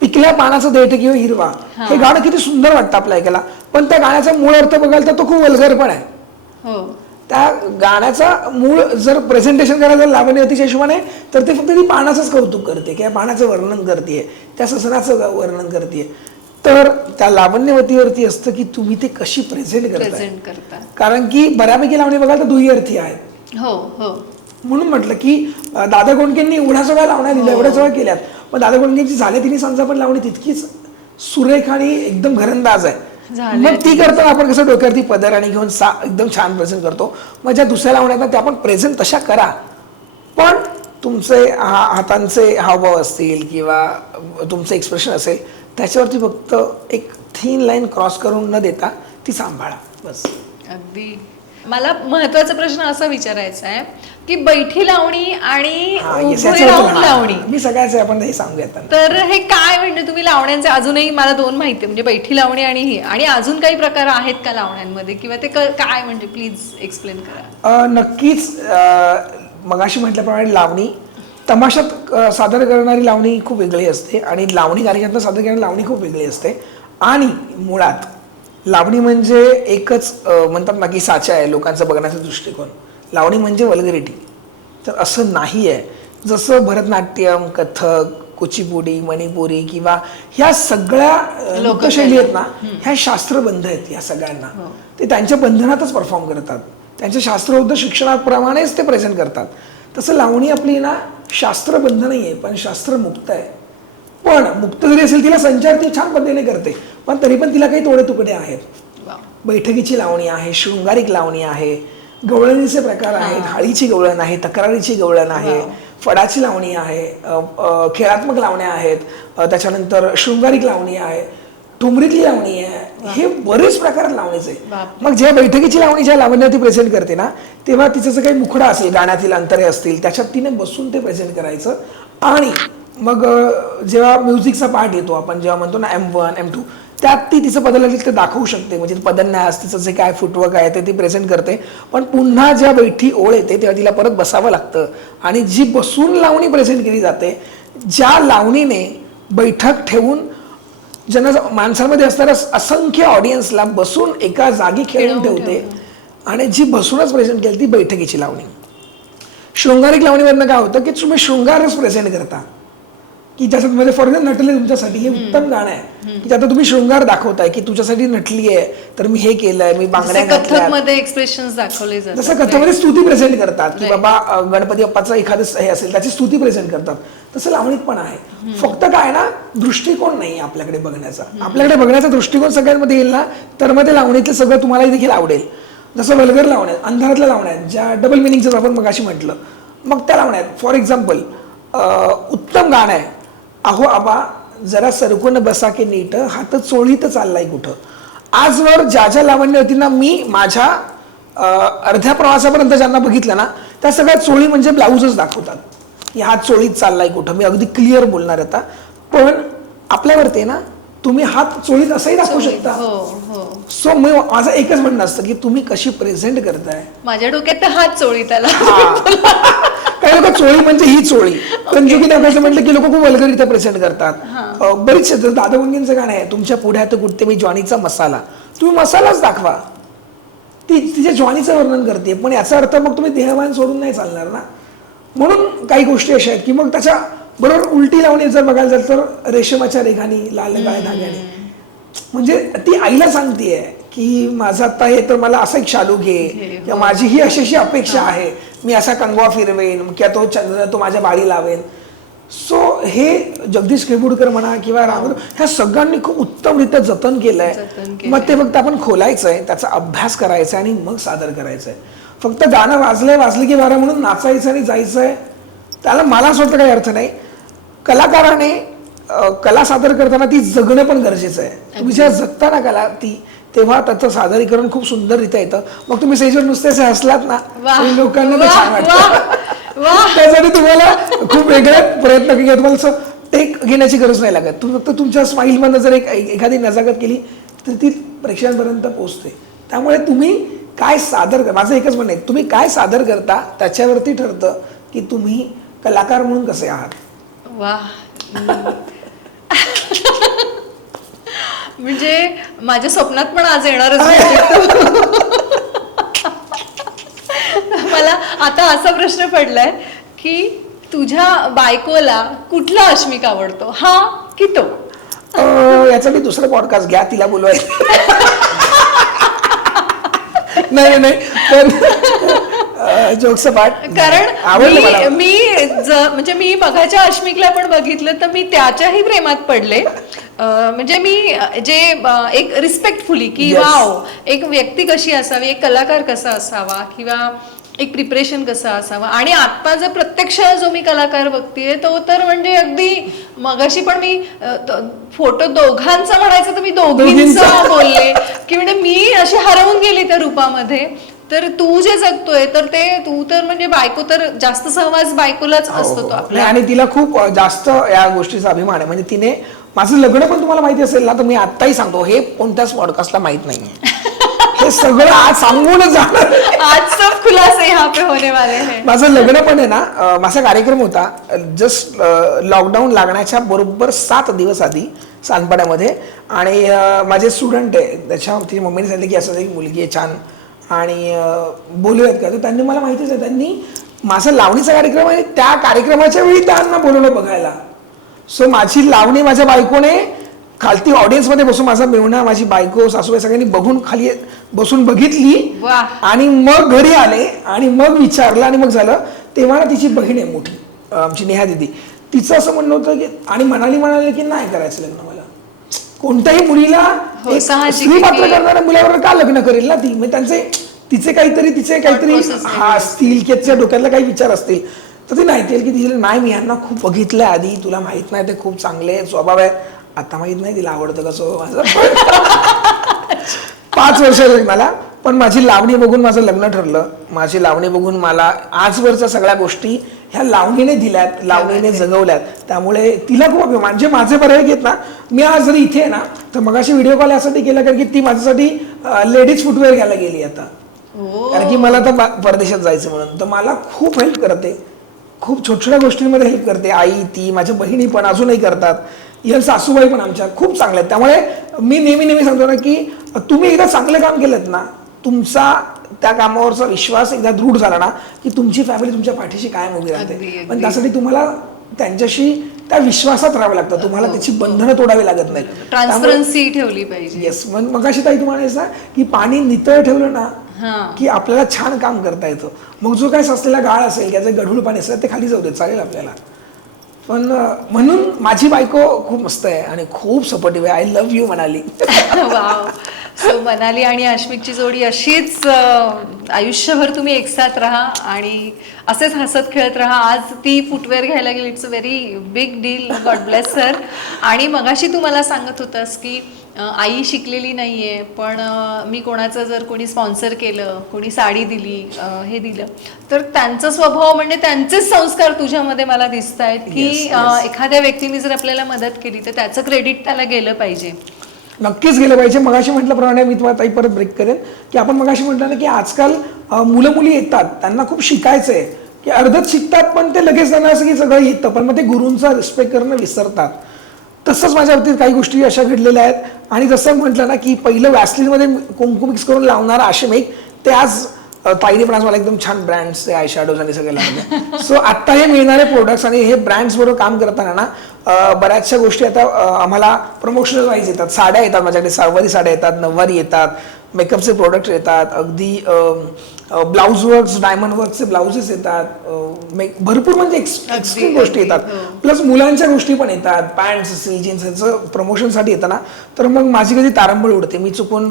पिकल्या पानाचं देठ किंवा हिरवा हे गाणं किती सुंदर वाटतं आपल्या ऐकायला, पण त्या गाण्याचा मूळ अर्थ बघाल तर तो खूप वल्गर पण आहे. त्या गाण्याचा मूळ जर प्रेझेंटेशन करायला लावणीवतीच्या हिशोबाने तर ते फक्त ती पानाचंच कौतुक करते किंवा पानाचं वर्णन करते, त्या ससनाचं वर्णन करते. तर त्या लावण्यवतीवरती असतं की तुम्ही ते कशी प्रेझेंट करता. कारण की बऱ्यापैकी लावणी बघाल तर दुही अर्थी आहेत. म्हणून म्हटलं की दादा कोंडकेंनी एवढ्या सगळ्या लावण्या दिल्या, एवढ्या सगळ्या केल्यात, पण दादा कोंडकेंची झाले तिन्ही सांजा पण लावणी तितकीच सुरेख आणि एकदम घरंदाज आहे. मग ती करताना आपण कसं डोक्यावरती पदर आणि घेऊन एकदम छान प्रेझेंट करतो. मग ज्या दुसऱ्या लावण्यात त्या आपण प्रेझेंट तशा करा, पण तुमचे हातांचे हावभाव असतील किंवा तुमचं एक्सप्रेशन असेल त्याच्यावरती फक्त एक थीन लाईन क्रॉस करून न देता ती सांभाळा बस. अगदी. मला महत्वाचा प्रश्न असा विचारायचा आहे की बैठी लावणी आणि उभे राहून लावणी, मी सगळ्याच आपण हे सांगूयात. तर हे काय म्हणजे तुम्ही लावण्यांचे अजूनही मला 2 माहिती आहे, म्हणजे बैठी लावणी आणि ही, आणि अजून काही प्रकार आहेत का लावण्यांमध्ये किंवा ते काय म्हणजे प्लीज एक्सप्लेन करा. नक्कीच मगाशी म्हटल्याप्रमाणे लावणी तमाशात सादर करणारी लावणी खूप वेगळी असते आणि लावणी कार्यक्रमात सादर करणारी लावणी खूप वेगळी असते. आणि मुळात लावणी म्हणजे एकच म्हणतात ना की साचा आहे लोकांचा बघण्याचा दृष्टिकोन. लावणी म्हणजे वल्गरिटी, तर असं नाही आहे. जसं भरतनाट्यम, कथक, कुचिपुडी, मणिपुरी किंवा ह्या सगळ्या लोकशैली आहेत ना, ह्या शास्त्रबंध आहेत. या सगळ्यांना ते त्यांच्या बंधनातच परफॉर्म करतात, त्यांच्या शास्त्रोक्त शिक्षणाप्रमाणेच ते प्रेझेंट करतात. तसं लावणी आपली ना शास्त्रबंध नाही आहे, पण शास्त्रमुक्त आहे. पण मुक्त जरी असेल तिला संचार ती छान पद्धतीने करते, पण तरी पण तिला काही तोडे तुकडे आहेत. बैठकीची लावणी आहे, शृंगारिक लावणी आहे, गवळणीचे प्रकार आहेत, हाळीची गवळण आहे, तक्रारीची गवळण आहे, फडाची लावणी आहे, खेळात्मक लावण्या आहेत, त्याच्यानंतर शृंगारिक लावणी आहे, ठुमरीतली लावणी आहे. हे बरेच प्रकार लावणीचे. मग जेव्हा बैठकीची लावणी ज्या लावण्यावरती प्रेझेंट करते ना, तेव्हा तिचं जे काही मुखडा असेल, गाण्यातील अंतरे असतील, त्याच्यात तिने बसून ते प्रेझेंट करायचं. आणि मग जेव्हा म्युझिकचा पार्ट येतो, आपण जेव्हा म्हणतो ना M1, M2, त्यात ती तिचं पद लागेल ते दाखवू शकते. म्हणजे पदन्यास तिचं जे काय फुटवर्क आहे ते ती प्रेझेंट करते. पण पुन्हा जेव्हा बैठी ओळ येते तेव्हा तिला परत बसावं लागतं. आणि जी बसून लावणी प्रेझेंट केली जाते, ज्या लावणीने बैठक ठेवून माणसांमध्ये असणाऱ्या असंख्य ऑडियन्सला बसून एका जागी खेळून ठेवते, आणि जी बसूनच प्रेझेंट केली ती बैठकीची लावणी. शृंगारिक लावणीवरनं काय होतं की तुम्ही शृंगारच प्रेझेंट करता, की ज्याच्यात मध्ये फॉर एक्झाम्पल नटले तुमच्यासाठी हे उत्तम गाणं आहे की आता तुम्ही शृंगार दाखवताय की तुझ्यासाठी नटली आहे तर मी हे केलंय मी बांगड्या घातल्या मध्ये एक्सप्रेशन दाखवले जातात जसं कथेमध्ये स्तुती प्रेझेंट करतात की बाबा गणपती बाप्पाचं एखादं हे असेल त्याची स्तुती प्रेझेंट करतात तसं लावणीत पण आहे फक्त काय ना दृष्टिकोन नाही आपल्याकडे बघण्याचा आपल्याकडे बघण्याचा दृष्टिकोन सगळ्यांमध्ये येईल ना तर मग ते लावणीतलं सगळं तुम्हाला देखील आवडेल जसं वल्गर लावण्या अंधारातल्या लावण्या ज्या डबल मिनिंगचं आपण मगाशी म्हटलं मग त्या लावण्यात फॉर एक्झाम्पल उत्तम गाणं आहे अहो आबा जरा सरकून बसा की नीट हात चोळीत चाललाय कुठं आजवर ज्या ज्या लावण्य होती ना मी माझ्या अर्ध्या प्रवासापर्यंत ज्यांना बघितलं ना त्या सगळ्या चोळी म्हणजे ब्लाऊजच दाखवतात की हात चोळीत चाललाय कुठं मी अगदी क्लिअर बोलणार आता पण आपल्यावरती ना तुम्ही हात चोळीत असंही दाखवू शकता सो मी माझं एकच म्हणणं असतं की तुम्ही कशी प्रेझेंट करताय माझ्या डोक्यात तर हात चोळी त्याला काही लोक चोळी म्हणजे ही चोळी कंजुकी दाखवायचं म्हटलं की लोक खूप वल्गरित्या प्रेझेंट करतात बरीच दादा वंगींचं गाणं आहे तुमच्या पुढ्यात कुठते मी ज्वानीचा मसाला तुम्ही मसालाच दाखवा ती तिच्या ज्वानीचं वर्णन करते पण याचा अर्थ मग तुम्ही देहवान सोडून नाही चालणार ना म्हणून काही गोष्टी अशा आहेत की मग त्याच्या बरोबर उलटी लावणी जर बघायला जात तर रेशमाच्या रेघाने लाल गाय धाग्याने म्हणजे ती आईला सांगतेय की माझं आता हे तर मला असं एक शालू घे किंवा माझी ही अशी अपेक्षा आहे मी असा कंगवा फिरवेन किंवा तो चंद्र तो माझ्या बाळी लावेन सो हे जगदीश खेबुडकर म्हणा किंवा राम ह्या सगळ्यांनी खूप उत्तमरित्या जतन केलंय मग ते फक्त आपण खोलायचंय त्याचा अभ्यास करायचा आणि मग सादर करायचंय फक्त गाणं वाजलं की बारा म्हणून नाचायचं आणि जायचंय त्याला मला असं वाटतं काही अर्थ नाही कलाकाराने कला सादर करताना ती जगणं पण गरजेचं आहे तुम्ही जेव्हा जगता ना कला ती तेव्हा त्याचं सादरीकरण खूप सुंदररित्या येतं मग तुम्ही स्टेजवर नुसतेच हसलात ना लोकांना ते छान वाटतं त्यासाठी तुम्हाला खूप वेगळे प्रयत्न केले तुम्हाला असं टेक घेण्याची गरज नाही लागत तुम्ही फक्त तुमच्या स्माईलमधनं जर एखादी नजाकत केली तर ती प्रेक्षकांपर्यंत पोहोचते त्यामुळे तुम्ही काय सादर कर माझं एकच म्हणणं आहे तुम्ही काय सादर करता त्याच्यावरती ठरतं की तुम्ही कलाकार म्हणून कसे आहात वा म्हणजे माझ्या स्वप्नात पण आज येणारच मला आता असा प्रश्न पडलाय की तुझ्या बायकोला कुठला अश्मिक आवडतो हा की तो याचा मी दुसरं पॉडकास्ट घ्या तिला बोलवायचं नाही पण जोक्स पाठ कारण मी म्हणजे मी बघायच्या अश्मिकला पण बघितलं तर मी त्याच्याही प्रेमात पडले म्हणजे मी जे एक रिस्पेक्टफुली की वाव एक व्यक्ती कशी असावी एक कलाकार कसा असावा किंवा एक प्रिपरेशन कसं असावं आणि आता जर प्रत्यक्ष जो मी कलाकार बघतीये तो तर म्हणजे अगदी मगाशी पण मी फोटो दोघांचा म्हणायचं तर मी दोघींचा बोलले की म्हणजे मी अशी हरवून गेली त्या रूपामध्ये तर तू जे जगतोय तर ते तू तर म्हणजे बायको तर जास्त सहवास बायकोलाच असतो तो आपल्या आणि तिला खूप जास्त या गोष्टीचा अभिमान आहे म्हणजे तिने माझं लग्न पण तुम्हाला माहिती असेल ना तर मी आत्ताही सांगतो हे कोणत्याच पॉडकास्टला माहित नाहीये हे सगळं आज सांगूनच जाणार आज सब खुलासे यहाँ पे होने वाले हैं माझं लग्न पण आहे ना माझा कार्यक्रम होता जस्ट लॉकडाऊन लागण्याच्या बरोबर 7 दिवस आधी सानपाड्यामध्ये आणि माझे स्टुडंट आहे त्याच्या तिच्या मम्मीने सांगितलं की असं एक मुलगी आहे छान आणि बोलूयात का तर त्यांनी मला माहितीच आहे त्यांनी माझा लावणीचा कार्यक्रम आहे त्या कार्यक्रमाच्या वेळी त्यांना बोलवलं बघायला सो माझी लावणी माझ्या बायकोने खालती ऑडियन्समध्ये बसून माझा मेवणा माझी बायको सासूबाई सगळ्यांनी बघून खाली बसून बघितली आणि मग घरी आले आणि मग विचारलं आणि मग झालं तेव्हा ना तिची बहीण आहे मोठी आमची नेहा दिदी तिचं असं म्हणणं होतं की आणि म्हणाले की नाही करायचं लग्न मला कोणत्याही मुलीला स्त्री पात्र करणाऱ्या मुलाबरोबर का लग्न करेल ना ती म्हणजे तिचे काहीतरी असतील की तिच्या डोक्यातला काही विचार असतील तर ती नाही की तिला नाही मी यांना खूप बघितलंय आधी तुला माहित नाही ते खूप चांगले स्वभाव आहे आता माहित नाही तिला आवडतं कसं माझं 5 वर्ष लग्नाला पण माझी लावणी बघून माझं लग्न ठरलं माझी लावणी बघून मला आजवरच्या सगळ्या गोष्टी ह्या लावणीने दिल्यात लावणीने जगवल्यात त्यामुळे तिला खूप अभिमान जे माझे बरे घेत ना मी आज जरी इथे आहे ना तर मगाशी व्हिडिओ कॉल यासाठी केला कारण की ती माझ्यासाठी लेडीज फुटवेअर घ्यायला गेली आता कारण की मला आता परदेशात जायचं म्हणून तर मला खूप हेल्प करते खूप छोट्या गोष्टींमध्ये हेल्प करते आई ती माझ्या बहिणी पण अजूनही करतात इव्हन सासूबाई पण आमच्या खूप चांगल्या आहेत त्यामुळे मी नेहमी सांगतो ना की तुम्ही एकदा चांगलं काम केलं ना तुमचा त्या कामावरचा विश्वास एकदा दृढ झाला ना की तुमची फॅमिली तुमच्या पाठीशी कायम उभी राहते पण त्यासाठी तुम्हाला त्यांच्याशी त्या विश्वासात राहावं लागतं, तुम्हाला त्याची बंधनं तोडावी लागत नाही. ट्रान्सपरन्सी ठेवली पाहिजे. येस, मग अशी ताई तुम्हाला ना की पाणी नितळ ठेवलं ना हा. की आपल्याला छान काम करता येतं. मग जो काय ससलेला गाळ असेल, त्याचं गढूळ पाणी असेल, ते खाली जाऊ दे, चालेल आपल्याला. पण म्हणून माझी बायको खूप मस्त आहे आणि खूप सपोर्टिव्ह आहे. I love you Manali. Wow. So Manali आणि आश्मिकची जोडी अशीच आयुष्यभर तुम्ही एकसाथ राहा आणि असेच हसत खेळत राहा. आज ती फुटवेअर घ्यायला गेली, it's a very big deal. God bless sir. आणि मगाशी तू मला सांगत होतास की आई शिकलेली नाहीये, पण मी कोणाचं जर कोणी स्पॉन्सर केलं, कोणी साडी दिली, हे दिलं, तर त्यांचा स्वभाव म्हणजे त्यांचेच संस्कार तुझ्यामध्ये मला दिसत आहेत की एखाद्या व्यक्तीने जर आपल्याला मदत केली तर त्याचं क्रेडिट त्याला गेलं पाहिजे. नक्कीच गेलं पाहिजे. मगाशी म्हटल्याप्रमाणे मी तुम्हाला ताई परत ब्रेक करेन की आपण मगाशी म्हटलं ना की आजकाल मुलं मुली येतात, त्यांना खूप शिकायचं आहे की अर्धच शिकतात, पण ते लगेच त्यांना असं की सगळं येतं, पण मग ते गुरूंचा रिस्पेक्ट करणं विसरतात. तसंच माझ्या बाबतीत काही गोष्टी अशा घडलेल्या आहेत. आणि जसं म्हटलं ना की पहिलं वॅसलीनमध्ये कुंकू मिक्स करून लावणारा आशिमिक, ते आज ताईने पण आज मला एकदम छान ब्रँड्स आय शॅडोज आणि सगळे लावले. सो आत्ता हे मिळणारे प्रोडक्ट्स आणि हे ब्रँड्स बरोबर काम करताना ना बऱ्याचशा गोष्टी आता आम्हाला प्रमोशनल वाईज येतात. साड्या येतात माझ्याकडे, सहावारी साड्या येतात, नऊवारी येतात, मेकअपचे प्रोडक्ट येतात, अगदी ब्लाऊज वर्क्स, डायमंड वर्कचे ब्लाउजेस येतात, भरपूर म्हणजे एक्स्ट्रीम गोष्टी येतात. प्लस मुलांच्या गोष्टी पण येतात, पॅन्ट्स असेल, जीन्स याचं प्रमोशनसाठी येतं ना, तर मग माझी कधी तारंबळ उडते. मी चुकून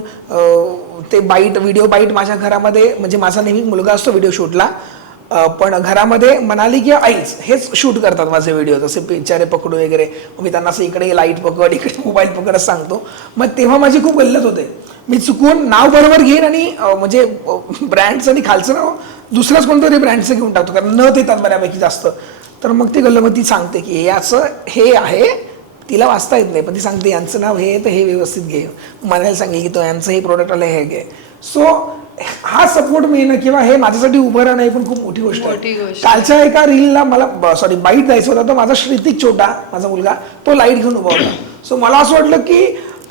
ते व्हिडिओ बाईट माझ्या घरामध्ये, म्हणजे माझा नेहमी मुलगा असतो व्हिडिओ शूटला, पण घरामध्ये मनाली किंवा आईच हेच शूट करतात माझे व्हिडिओ, जसे पिचारे पकडू वगैरे. मी त्यांना असं इकडे लाईट पकड, इकडे मोबाईल पकड असं सांगतो. मग तेव्हा माझी खूप गल्लत होते. मी चुकून नाव बरोबर घेईन आणि म्हणजे ब्रँडचं आणि खालचं नाव दुसऱ्याच कोणतरी ब्रँडचं घेऊन टाकतो, कारण न देतात बऱ्यापैकी जास्त. तर मग ती गल्लत, मग ती सांगते की याचं हे आहे, तिला वाचता येत नाही पण ती सांगते यांचं नाव हे, तर हे व्यवस्थित घे. मला सांगेल की तो यांचं हे प्रोडक्ट आलं, हे घे. सो हा सपोर्ट मिळणं किंवा हे माझ्यासाठी उभं राहणं ही पण खूप मोठी गोष्ट आहे. कालच्या एका रीलला मला बाईट द्यायचं होता, तर माझा श्रीतिक छोटा, माझा मुलगा, तो लाईट घेऊन उभा होता. सो मला असं वाटलं की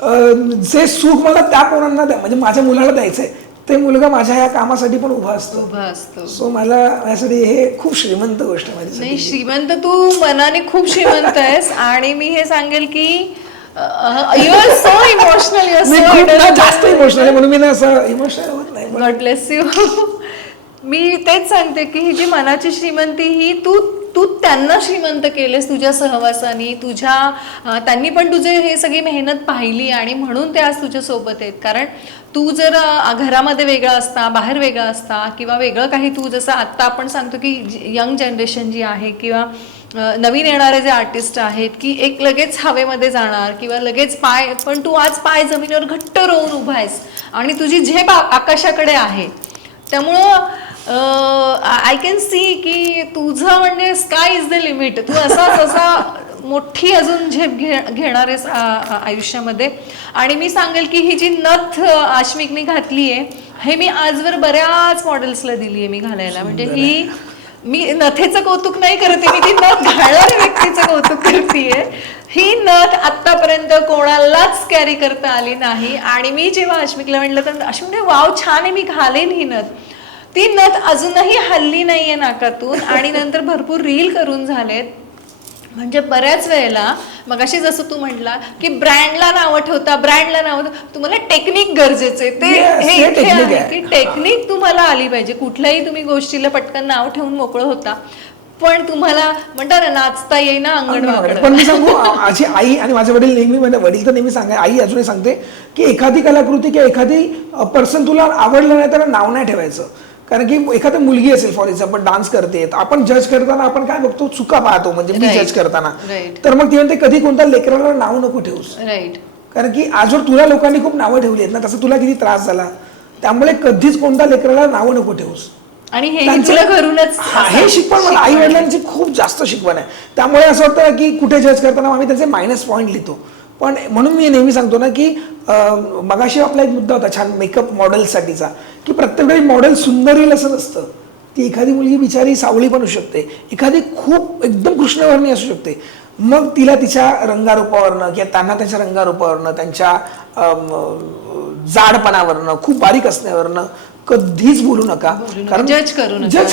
जे सुख मला त्या पोरांना द्या, म्हणजे माझ्या मुलाला द्यायचंय, ते मुलगा माझ्या या कामासाठी पण उभा असतो. सो मला यासाठी हे खूप श्रीमंत गोष्ट आहे. नाही, श्रीमंत तू मनाने खूप श्रीमंत आहेस. आणि मी हे सांगेल की you are so emotional, you are so जास्त इमोशनल आहे म्हणून मी ना असं इमोशनल होत नाही. God bless you. मी तेच सांगते की ही जी मनाची श्रीमंती ही तू त्यांना श्रीमंत केलेस तुझ्या सहवासानी, त्यांनी पण तुझे हे सगळी मेहनत पाहिली आणि म्हणून ते आज तुझ्या सोबत आहेत. कारण तू जर घरामध्ये वेगळा असता, बाहेर वेगळा असता, किंवा वेगळं काही, तू जसं आत्ता आपण सांगतो की यंग जनरेशन जी आहे किंवा नवीन येणारे जे आर्टिस्ट आहेत की एक लगेच हवेमध्ये जाणार किंवा लगेच पाय, पण तू आज पाय जमिनीवर घट्ट रोवून उभा आहेस आणि तुझी झेप आकाशाकडे आहे. त्यामुळं आय कॅन सी की तुझं म्हणजे स्काय इज द लिमिट. तू असा मोठी अजून झेप घेणार आहेस आयुष्यामध्ये. आणि मी सांगेल की ही जी नथ आश्मिकने घातली आहे, हे मी आजवर बऱ्याच मॉडेल्सला दिली आहे मी घालायला. म्हणजे ही मी नथेचं कौतुक नाही करते, मी ती नथ घालणाऱ्या व्यक्तीचं कौतुक करतेय. ही नथ आतापर्यंत कोणालाच कॅरी करता आली नाही. आणि मी जेव्हा आश्मिकला म्हटलं तर आश्मिक वाव छान आहे, मी घालेन ही नथ. ती नथ अजूनही हल्ली नाहीये नाकातून. आणि नंतर भरपूर रील करून झालेत. म्हणजे बऱ्याच वेळेला मगाशी जसं तू म्हटला की ब्रँडला नावं ठेवता, तुम्हाला टेक्निक गरजेचे, ते हे इथे आहे की टेक्निक तुम्हाला आली पाहिजे. कुठल्याही तुम्ही गोष्टीला पटकन नाव ठेवून मोकळं होता, पण तुम्हाला म्हणता ना नाचता येईना अंगण. पण मी सांगू, माझी आई आणि माझे वडील नेहमी, वडील तर नेहमी सांगा, आई अजूनही सांगते की एखादी कलाकृती किंवा एखादी पर्सन तुला आवडलं नाही तर नाव नाही ठेवायचं. कारण की एखादी मुलगी असेल, फॉर एक्झाम्पल डान्स करते, आपण जज करताना आपण काय बघतो, चुका पाहतो, म्हणजे मी जज करताना. तर मग ती म्हणते कधी कोणत्या लेकराला नाव नको ठेवूस. कारण की आजवर तुला लोकांनी खूप नावं ठेवली आहेत ना, तसं तुला किती त्रास झाला. त्यामुळे कधीच कोणत्या लेकराला नावं नको ठेवूस. आणि हे घरूनच हे शिकवण मला आई वडिलांची खूप जास्त शिकवण आहे. त्यामुळे असं होतं की कुठे जज करताना आम्ही त्याचे मायनस पॉईंट लिहितो. पण म्हणून मी नेहमी सांगतो ना की मगाशी आपला एक मुद्दा होता छान मेकअप मॉडेलसाठीचा, की प्रत्येक वेळी मॉडेल सुंदर येईल असं नसतं. ती एखादी मुलगी बिचारी सावळी पण असू शकते, एखादी खूप एकदम कृष्णवर्णी असू शकते. मग तिला तिच्या रंगारूपावरनं किंवा त्यांना त्याच्या रंगारूपावरनं, त्यांच्या जाडपणावरनं, खूप बारीक असण्यावरनं कधीच बोलू नका. कारण जज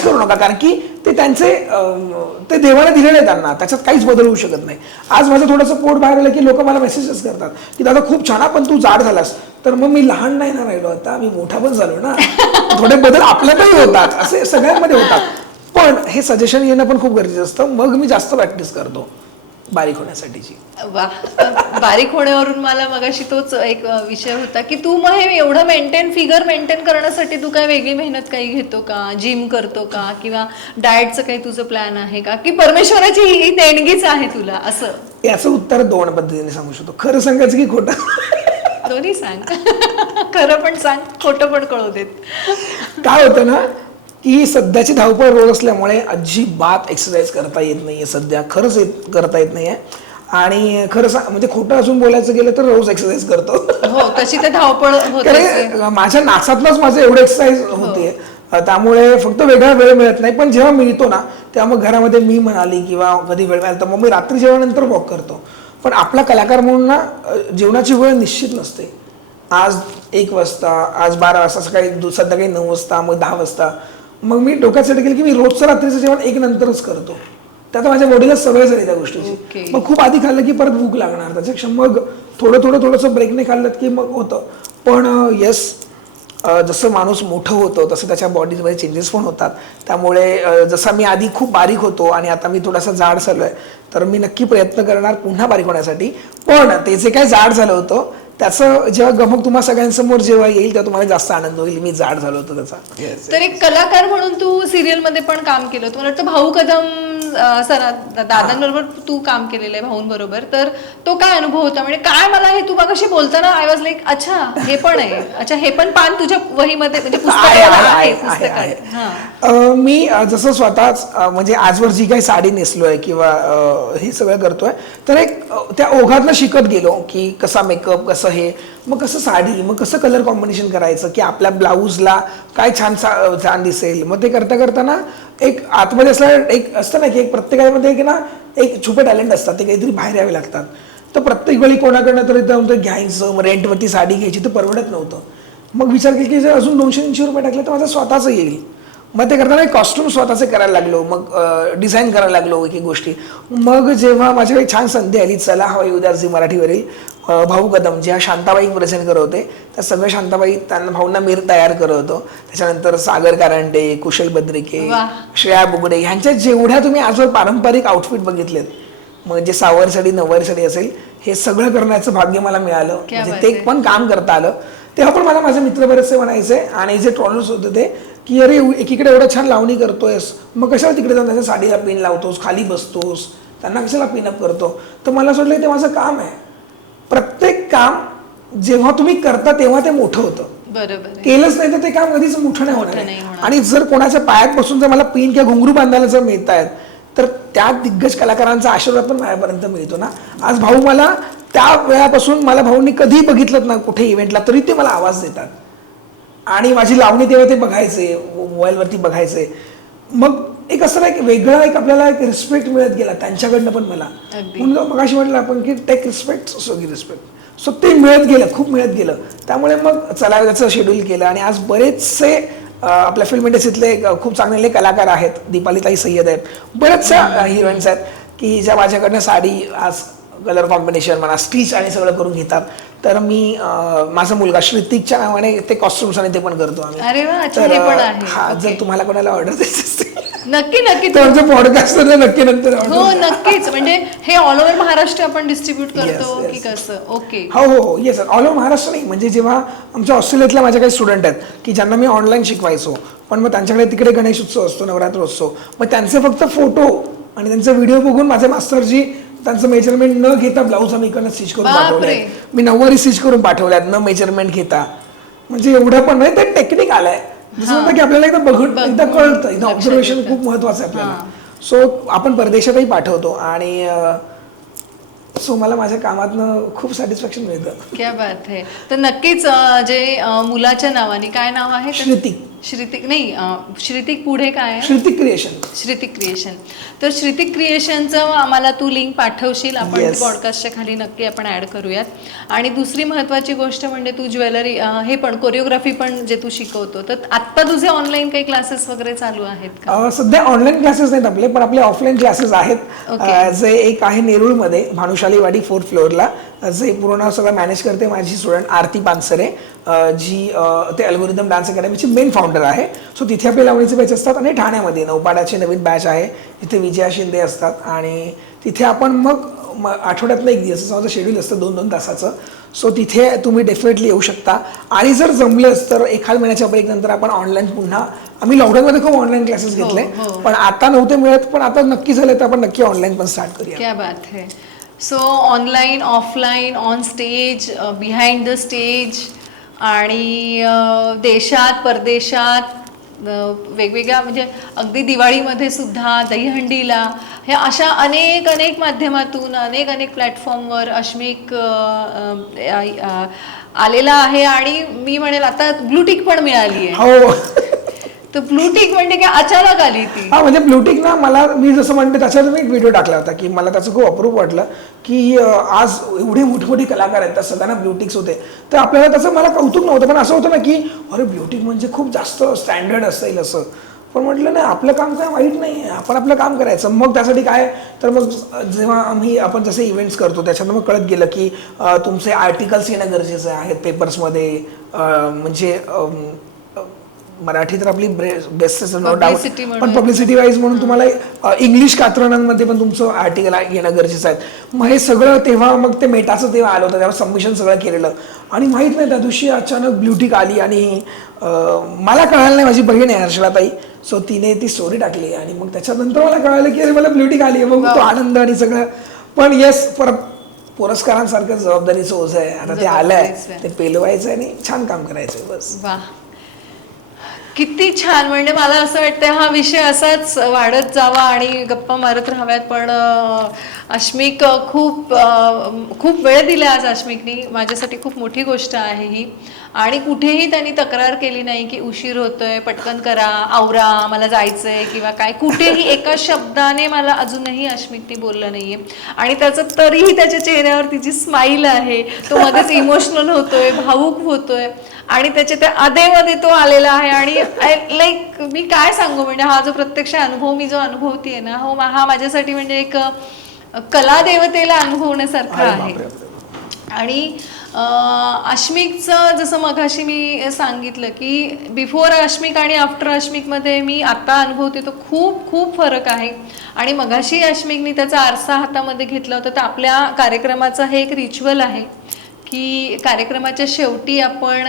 करू नका कारण की ते त्यांचे ते देवाने दिलेले आहे त्यांना, त्याच्यात काहीच बदल होऊ शकत नाही. आज माझं थोडंसं पोट बाहेर आलं की लोक मला मेसेजेस करतात की दादा खूप छान पण तू जाड झालास. तर मग मी लहान नाही ना राहिलो, आता मी मोठा पण झालो ना. थोडे बदल आपल्यातही होतात, असे सगळ्यांमध्ये होतात. पण हे सजेशन येणं पण खूप गरजेचं असतं. मग मी जास्त प्रॅक्टिस करतो बारीक होण्यासाठीची. वा, बारीक होण्यावरून मला मगाशी तोच एक विषय होता की तू मग हे एवढं फिगर मेंटेन करण्यासाठी तू काय वेगळी मेहनत काही घेतो का, जिम करतो का, किंवा डाएटचं काही तुझं प्लॅन आहे का, की परमेश्वराची ही देणगीच आहे तुला असं? याचं उत्तर दोन पद्धतीने सांगू शकतो, खरं सांगायचं की खोटं. दोन्ही सांग. खरं पण सांग, खोटं पण कळू देत. काय होतं ना की सध्याची धावपळ रोज असल्यामुळे अजिबात एक्सरसाइज करता येत नाहीये सध्या, खरंच करता येत नाहीये. आणि खरं म्हणजे खोटं अजून बोलायचं गेलं तर रोज एक्सरसाइज करतो. हो, तशी तर धावपळ होते. माझ्या नाचातलंच माझं एवढं एक्सरसाइज होते, त्यामुळे फक्त वेगळा वेळ मिळत नाही. पण जेव्हा मिळतो ना तेव्हा मग घरामध्ये मी म्हणाली किंवा कधी वेळ मिळाला तर मग मी रात्री जेवणानंतर वॉक करतो. पण आपला कलाकार म्हणून ना जेवणाची वेळ निश्चित नसते. आज 1 वाजता, आज 12 वाजता, सकाळी संध्याकाळी 9 वाजता, मग 10 वाजता. मग मी डोक्यात सेट केलं की मी रोजचं रात्रीचं जेवण 1 नंतरच करतो. त्यात माझ्या बॉडीला सवय झाली त्या गोष्टीची. मग खूप आधी खाल्लं की परत भूक लागणार, त्याच्यापेक्षा मग थोडंसं ब्रेकने खाल्लं की मग होतं. पण येस, जसं माणूस मोठं होतं तसं त्याच्या बॉडीमध्ये चेंजेस पण होतात. त्यामुळे जसा मी आधी खूप बारीक होतो आणि आता मी थोडासा जाड झालोय, तर मी नक्की प्रयत्न करणार पुन्हा बारीक होण्यासाठी. पण ते जे काय जाड झालं होतं त्याचं जेव्हा गमक तुम्हा सगळ्यांसमोर जेव्हा येईल तेव्हा तुम्हाला जास्त आनंद होईल. मी जाड झालो होतो त्याचा. तर एक कलाकार म्हणून तू सिरियल मध्ये पण काम केलं. तुम्हाला वाटतं भाऊ कदम दादांबरोबर तू काम केलेलं आहे, भाऊंबरोबर. तर तो काय अनुभव होता, म्हणजे काय मला हे तू मगाशी बोलताना आय वॉज लाईक अच्छा हे पण आहे, अच्छा हे पण पान तुझ्या वहीमध्ये म्हणजे पुस्तकात. मी जसं स्वतःच म्हणजे आजवर जी काही साडी नेसलोय किंवा हे सगळं करतोय तर एक त्या ओघातनं शिकत गेलो की कसा मेकअप, कसं हे, मग कसं साडी, मग कसं कलर कॉम्बिनेशन करायचं की आपल्या ब्लाऊजला काय छान दिसेल. मग ते करता करताना एक आतमध्ये असलं एक असतं ना की एक प्रत्येकामध्ये की ना एक छुपे टॅलेंट असतात, ते काहीतरी बाहेर यावे लागतात. तर प्रत्येक वेळी कोणाकडनं तरी घ्यायचं, मग रेंटवरती साडी घ्यायची तर परवडत नव्हतं. मग विचार केला की जर अजून 200-300 रुपये टाकले तर माझं स्वतःचं येईल. मग ते करताना कॉस्ट्युम स्वतःचे करायला लागलो, मग डिझाईन करायला लागलो एक गोष्टी. मग जेव्हा माझ्याकडे छान संधी आली, चला हवा येऊ द्या झी मराठीवरील भाऊ कदम ज्या शांताबाई प्रेझेंट करत होते, त्या सगळ्या शांताबाई त्यांना भाऊंना मीर तयार करत होतो. त्याच्यानंतर सागर कारंडे, कुशल बद्रिके, श्रेया बुगडे ह्यांच्या जेवढ्या तुम्ही आजवर पारंपरिक आउटफिट बघितलेत, म्हणजे सावरी साडी, नऊवारी साडी असेल, हे सगळं करण्याचं भाग्य मला मिळालं. म्हणजे ते पण काम करता आलं. तेव्हा पण मला माझे मित्र बरेचसे म्हणायचे आणि जे ट्रॉलर्स होते ते की अरे एकीकडे एवढं छान लावणी करतोयस, मग कशाला तिकडे जाऊन त्याच्या साडीला पिन लावतोस, खाली बसतोस, त्यांना कशाला पिनअप करतो. तर मला असं वाटलं ते माझं काम आहे. प्रत्येक काम जेव्हा तुम्ही करता तेव्हा ते मोठं होतं. बरोबर, केलंच नाही तर ते काम कधीच मोठं नाही होणार. आणि जर कोणाच्या पायात बसून जर मला पिन किंवा घुंगरू बांधायला जर मिळत आहेत तर त्या दिग्गज कलाकारांचा आशीर्वाद पण माझ्यापर्यंत मिळतो ना. आज भाऊ मला त्या वेळापासून, मला भाऊंनी कधी बघितलं ना कुठे इव्हेंटला तरी ते मला आवाज देतात आणि माझी लावणी तेव्हा ते बघायचे, मोबाईलवरती बघायचे. मग एक असं एक वेगळा एक आपल्याला एक रिस्पेक्ट मिळत गेला त्यांच्याकडनं पण मला. म्हणून मगाशी म्हटलं आपण की टेक रिस्पेक्ट सो गी रिस्पेक्ट, सो ते मिळत गेलं, खूप मिळत गेलं. त्यामुळे मग चला त्याचं शेड्यूल केलं आणि आज बरेचसे आपल्या फिल्म इंडस्ट्रीतले खूप चांगले कलाकार आहेत. दीपालीताई सय्यद आहेत, बऱ्याचशा हिरोईन्स आहेत की ज्या माझ्याकडनं साडी आज कलर कॉम्बिनेशन म्हणा, स्टिच आणि सगळं करून घेतात. तर मी माझा मुलगा श्रितिकच्या नावाने ते कॉस्ट्युम्स आणि ते पण करतो आम्ही. अरे वा, तर हा, जर तुम्हाला कोणाला ऑर्डर द्यायची असेल नक्की तर आमचं पॉडकास्ट नक्की नंतर. हो नक्कीच, म्हणजे हे ऑल ओव्हर महाराष्ट्र आपण डिस्ट्रीब्यूट करतो की कसं? ओके, हो येस, ऑल ओव्हर महाराष्ट्र नाही. म्हणजे जेव्हा आमच्या ऑस्ट्रेलियातल्या माझ्या काही स्टुडंट आहेत की ज्यांना मी ऑनलाईन शिकवायचो, पण मग त्यांच्याकडे तिकडे गणेश उत्सव असतो, नवरात्रोत्सव, मग त्यांचे फक्त फोटो आणि त्यांचे व्हिडिओ बघून माझे मास्टरजी त्यांचं मेजरमेंट न घेता ब्लाऊज आम्ही इकडनं स्टिच करून पाठवलंय. मी 9वारी स्टिच करून पाठवल्यात न मेजरमेंट घेता. म्हणजे एवढं पण नाही, ते टेक्निक आलंय. जसं म्हणतं की आपल्याला एकदा बघून एकदा कळतं, एकदा ऑब्झर्वेशन खूप महत्वाचं आहे आपल्याला. सो आपण परदेशातही पाठवतो आणि सो मला माझ्या कामातनं खूप सॅटिस्फॅक्शन मिळतं. क्या बात आहे. तर नक्कीच जे मुलाच्या नावाने, काय नाव आहे? श्रुतिक. श्रुतिक नाही, श्रुतिक पुढे काय आहे? श्रुतिक क्रिएशन. श्रुतिक क्रिएशन. तर श्रुतिक क्रिएशनचं आम्हाला तू लिंक पाठवशील, आपण Yes. पॉडकास्टच्या खाली नक्की आपण ऍड करूयात. आणि दुसरी महत्वाची गोष्ट म्हणजे तू ज्वेलरी हे पण कोरिओग्राफी पण जे तू शिकवतो, तर आत्ता तुझे ऑनलाईन काही क्लासेस वगैरे चालू आहेत का? सध्या ऑनलाईन क्लासेस नाहीत आपले, पण आपले ऑफलाईन क्लासेस आहेत. जे एक आहे नेरूळमध्ये भानुशालीवाडी 4th फ्लोअरला, जे पूर्ण सगळं मॅनेज करते माझी स्टुडंट आरती पानसरे, जी ते अल्गोरिदम डान्स अकॅडमीची मेन फाउंडर आहे. सो तिथे आपले लावणीचे बॅच असतात. आणि ठाण्यामध्ये नौपाडाचे नवीन बॅच आहे, तिथे विजया शिंदे असतात. आणि तिथे आपण मग आठवड्यातलं एक दिवस माझं शेड्यूल असतं 2-2 तासाचं. सो तिथे तुम्ही डेफिनेटली येऊ शकता. आणि जर जमलंच तर एखाद महिन्याच्या ब्रेक नंतर आपण ऑनलाईन पुन्हा, आम्ही लॉकडाऊनमध्ये खूप ऑनलाईन क्लासेस घेतले, पण आता नव्हते मिळत, पण आता नक्की झाले तर आपण नक्की ऑनलाईन पण स्टार्ट करूया. क्या बात है. So online, offline, on stage, behind the stage, आणि देशात परदेशात वेगवेगळ्या, म्हणजे अगदी दिवाळीमध्ये सुद्धा, दहीहंडीला, हे अशा अनेक अनेक माध्यमातून अनेक अनेक प्लॅटफॉर्मवर अश्मिक आलेला आहे. आणि मी म्हणेल आता ब्लूटिक पण मिळाली आहे. हो. तर ब्लूटिक म्हणजे काय अचानक आली ती? हा, म्हणजे ब्लूटिक ना, मला मी जसं म्हणते त्याच्यावर मी एक व्हिडिओ टाकला होता की मला त्याचं खूप अप्रूप वाटलं की आज एवढे मोठे मोठे कलाकार आहेत, तर सगळ्यांना ब्लूटिक्स होते. तर आपल्याला त्याचं मला कौतुक नव्हतं, पण असं होतं ना की अरे ब्लूटिक म्हणजे खूप जास्त स्टँडर्ड असेल असं. पण म्हटलं नाही, आपलं काम काय वाईट नाही आहे, आपण आपलं काम करायचं. मग त्यासाठी काय, तर मग जेव्हा आपण जसे इव्हेंट्स करतो त्याच्यात मग कळत गेलं की तुमचे आर्टिकल्स येणं गरजेचं आहेत पेपर्समध्ये. म्हणजे मराठी तर आपली बेस्ट नो डाऊट, पण पब्लिसिटी वाईज म्हणून तुम्हाला इंग्लिश कात्रणांमध्ये पण तुमचं आर्टिकल येणं गरजेचं आहे. मग हे सगळं तेव्हा मग ते मेटाचं तेव्हा आलं होतं, तेव्हा सबमिशन सगळं केलेलं. आणि माहीत नाही त्या दिवशी अचानक ब्लूटिक आली आणि मला कळालं नाही, माझी बहीण आहे हर्षलाताई, सो तिने ती स्टोरी टाकली. आणि मग त्याच्यानंतर मला कळालं की अरे मला ब्लूटिक आली आहे. मग तो आनंद आणि सगळं. पण येस, पुरस्कारांसारखं जबाबदारीचं ओझं आहे. आता ते आलंय, ते पेलवायचं आणि छान काम करायचंय बस. वा, किती छान. म्हणजे मला असं वाटतं हा विषय असाच वाढत जावा आणि गप्पा मारत राहाव्यात. पण अश्मिक खूप खूप वेळ दिला आज अश्मिकनी, माझ्यासाठी खूप मोठी गोष्ट आहे ही. आणि कुठेही त्यांनी तक्रार केली नाही की उशीर होतोय, पटकन करा, आवरा, मला जायचंय किंवा काय. कुठेही एका शब्दाने मला अजूनही अश्मिकनी बोललं नाहीये. आणि त्याचं तरीही त्याच्या चेहऱ्यावर तिची स्माईल आहे, तो मध्येच इमोशनल होतोय, भावूक होतोय. आणि त्याच्या त्या अदेमध्ये तो आलेला आहे. आणि लाईक मी काय सांगू, म्हणजे हा जो प्रत्यक्ष अनुभव मी जो अनुभवतीये ना, हो, हा माझ्यासाठी म्हणजे एक कला देवतेला अनुभवण्यासारखं आहे. आणि अश्मिकचं जसं मघाशी मी सांगितलं की बिफोर अश्मिक आणि आफ्टर अश्मिकमध्ये मी आता अनुभवते तो खूप खूप फरक आहे. आणि मघाशी अश्मिकनी त्याचा आरसा हातामध्ये घेतला होता. तर आपल्या कार्यक्रमाचा हे एक रिच्युअल आहे की कार्यक्रमाच्या शेवटी आपण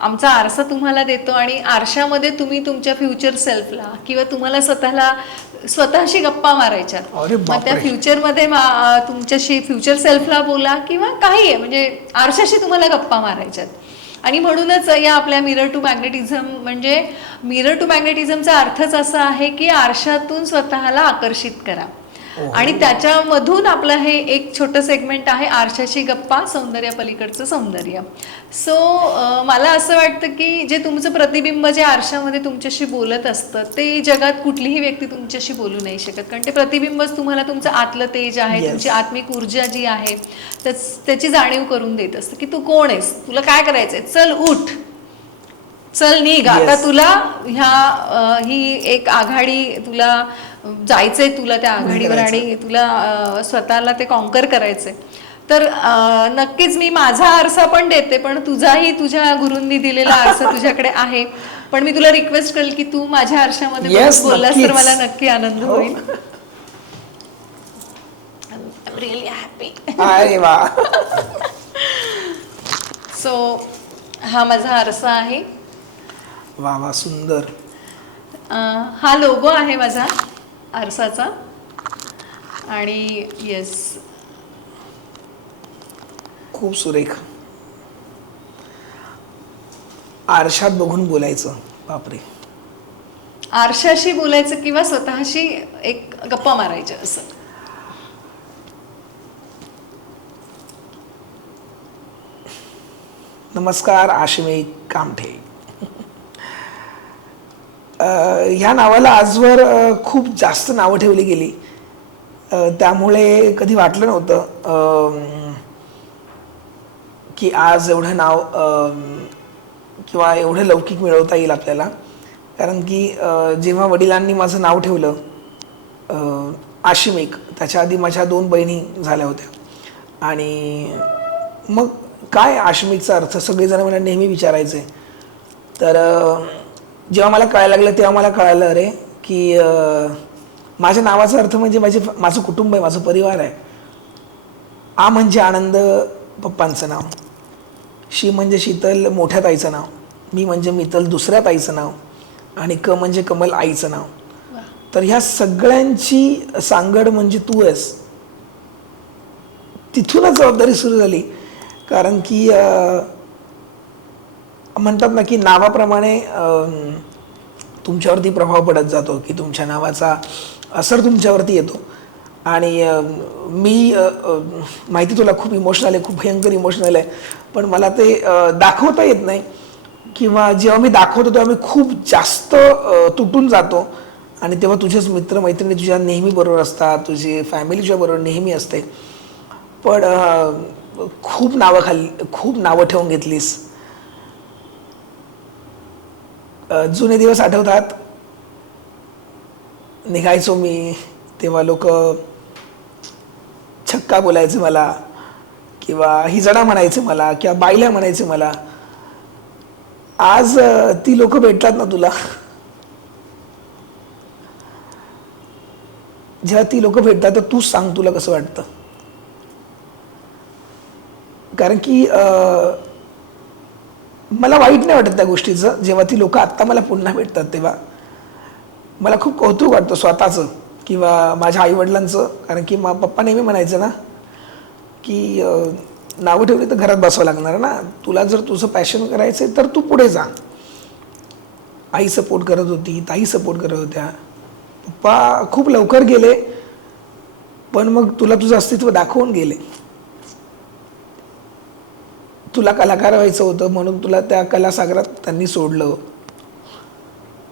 आमचा आरसा तुम्हाला देतो आणि आरशामध्ये तुम्ही तुमच्या फ्युचर सेल्फला किंवा तुम्हाला स्वतःशी गप्पा मारायच्या. मग त्या फ्युचरमध्ये तुमच्याशी फ्युचर सेल्फला बोला किंवा काही आहे, म्हणजे आरशाशी तुम्हाला गप्पा मारायच्यात. आणि म्हणूनच या आपल्या मिरर टू मॅग्नेटिझम, म्हणजे मिरर टू मॅग्नेटिझमचा अर्थच असा आहे की आरशातून स्वतःला आकर्षित करा. आणि त्याच्यामधून आपलं हे एक छोटं सेगमेंट आहे, आरशाची गप्पा, सौंदर्यापलीकडचं सौंदर्य. सो मला असं वाटतं की जे तुमचं प्रतिबिंब जे आरशामध्ये तुमच्याशी बोलत असतं ते जगात कुठलीही व्यक्ती तुमच्याशी बोलू नाही शकत. कारण ते प्रतिबिंबच तुम्हाला तुमचं आतलं तेज आहे, तुमची आत्मिक ऊर्जा जी आहे त्याची जाणीव करून देत असतं की तू कोण आहेस, तुला काय करायचंय, चल उठ, चल निघ, आता तुला ही एक आघाडी, तुला जायचंय, तुला त्या आघाडीवर आणि तुला स्वतःला ते कॉन्कर करायचंय. तर नक्कीच मी माझा आरसा पण देते, पण तुझाही तुझ्या गुरूंनी दिलेला आरसा तुझ्याकडे आहे. पण मी तुला रिक्वेस्ट करेल की तू माझ्या आरशामध्ये बोललास तर मला नक्की आनंद होईल. Really happy. अरे वा. सो हा माझा आरसा आहे. वा वा, सुंदर. हा लोगो आहे माझा आरसाचा. आणि येस, खूप सुरेख. आरशात बघून बोलायचं, बापरे. आरशाशी बोलायचं किंवा स्वतःशी एक गप्पा मारायच्या असं. नमस्कार, आश्मिक कामठे. ह्या नावाला आजवर खूप जास्त नावं ठेवली गेली. त्यामुळे कधी वाटलं नव्हतं की आज एवढं नाव किंवा एवढं लौकिक मिळवता येईल आपल्याला. कारण की जेव्हा वडिलांनी माझं नाव ठेवलं आशिमिक, त्याच्या आधी माझ्या 2 बहिणी झाल्या होत्या. आणि मग काय आशिमिकचा अर्थ सगळेजण मला नेहमी विचारायचे. तर जेव्हा मला कळायला लागलं तेव्हा मला कळालं अरे की माझ्या नावाचा अर्थ म्हणजे माझं कुटुंब आहे, माझं परिवार आहे. आ म्हणजे आनंद पप्पांचं नाव, शी म्हणजे शीतल मोठ्या ताईचं नाव, मी म्हणजे मितल दुसऱ्या ताईचं नाव, आणि क म्हणजे कमल आईचं नाव. तर ह्या सगळ्यांची सांगड म्हणजे तू आहेस. तिथूनच जबाबदारी सुरू झाली. कारण की म्हणतात ना की नावाप्रमाणे तुमच्यावरती प्रभाव पडत जातो, की तुमच्या नावाचा असर तुमच्यावरती येतो. आणि मी माहिती तुला खूप इमोशनल आहे, खूप भयंकर इमोशनल आहे, पण मला ते दाखवता येत नाही. किंवा जेव्हा मी दाखवतो तेव्हा मी खूप जास्त तुटून जातो. आणि तेव्हा तुझेच मित्रमैत्रिणी तुझ्या नेहमी बरोबर असतात, तुझी फॅमिली तुझ्या बरोबर नेहमी असते. पण खूप नावं ठेवून घेतलीस. जुने दिवस आठवतात, निघायचो मी तेव्हा लोक छक्का बोलायचे मला, किंवा हिजडा म्हणायचे मला, किंवा बायल्या म्हणायचे मला. आज ती लोक भेटतात ना तुला, जेव्हा ती लोक भेटतात तर तूच सांग तुला कसं वाटतं. कारण की मला वाईट नाही वाटत त्या गोष्टीचं. जेव्हा ती लोक आत्ता मला पुन्हा भेटतात तेव्हा मला खूप कौतुक वाटतं स्वतःचं किंवा माझ्या आईवडिलांचं. कारण की पप्पा नेहमी म्हणायचं ना की नावं ठेवली तर घरात बसावं लागणार ना, तुला जर तुझं पॅशन करायचं आहे तर तू पुढे जा. आई सपोर्ट करत होती, ताई सपोर्ट करत होत्या, पप्पा खूप लवकर गेले पण मग तुला तुझं अस्तित्व दाखवून गेले. तुला कलाकार व्हायचं होतं म्हणून तुला त्या कलासागरात त्यांनी सोडलं.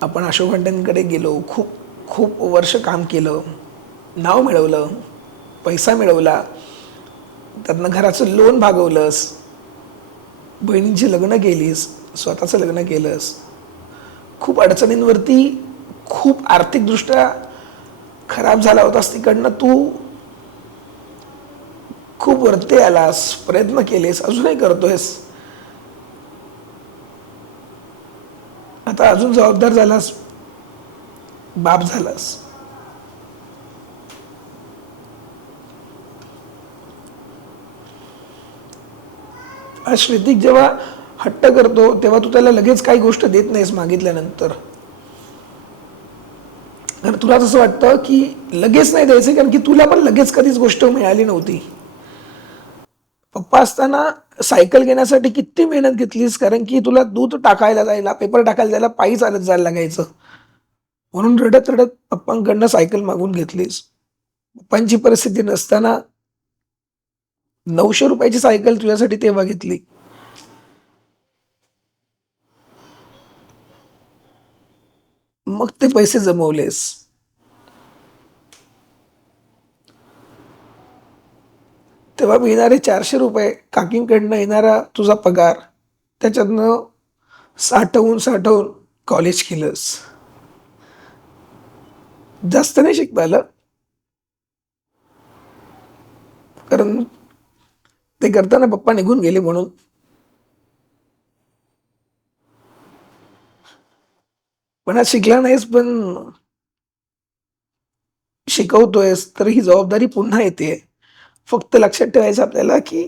आपण अशोक खंडेंकडे गेलो, खूप खूप वर्ष काम केलं, नाव मिळवलं, पैसा मिळवला, त्यातनं घराचं लोन भागवलंस, बहिणींची लग्न केलीस, स्वतःचं लग्न केलंस. खूप अडचणींवरती, खूप आर्थिकदृष्ट्या खराब झाला होतास, तिकडनं तू खूप वरती आलास, प्रयत्न केलेस, अजूनही करतोयस. आता अजून जबाबदार झालास, बाप झालास. आज श्रुतिक जेव्हा हट्ट करतो तेव्हा तू त्याला लगेच काही गोष्ट देत नाहीस मागितल्यानंतर. कारण तुला तसं वाटतं की लगेच नाही द्यायचं, कारण की तुला पण लगेच कधीच गोष्ट मिळाली नव्हती. पप्पा असताना सायकल घेण्यासाठी किती मेहनत घेतलीस, कारण की तुला दूध टाकायला जायला, पेपर टाकायला जायला पायी चालत जायला लागायचं. म्हणून रडत रडत पप्पांकडनं सायकल मागून घेतलीस. पप्पांची परिस्थिती नसताना 900 रुपयाची सायकल तुझ्यासाठी तेव्हा घेतली. मग ते पैसे जमवलेस. तेव्हा मिळणारे 400 रुपये, काकींकडनं येणारा तुझा पगार, त्याच्यातनं साठवून साठवून कॉलेज केलंस. जास्त नाही शिकता आलं, कारण ते करताना पप्पा निघून गेले म्हणून. पण आज शिकला नाहीस, पण शिकवतोयस, तर ही जबाबदारी पुन्हा येते. फक्त लक्षात ठेवायचं आपल्याला की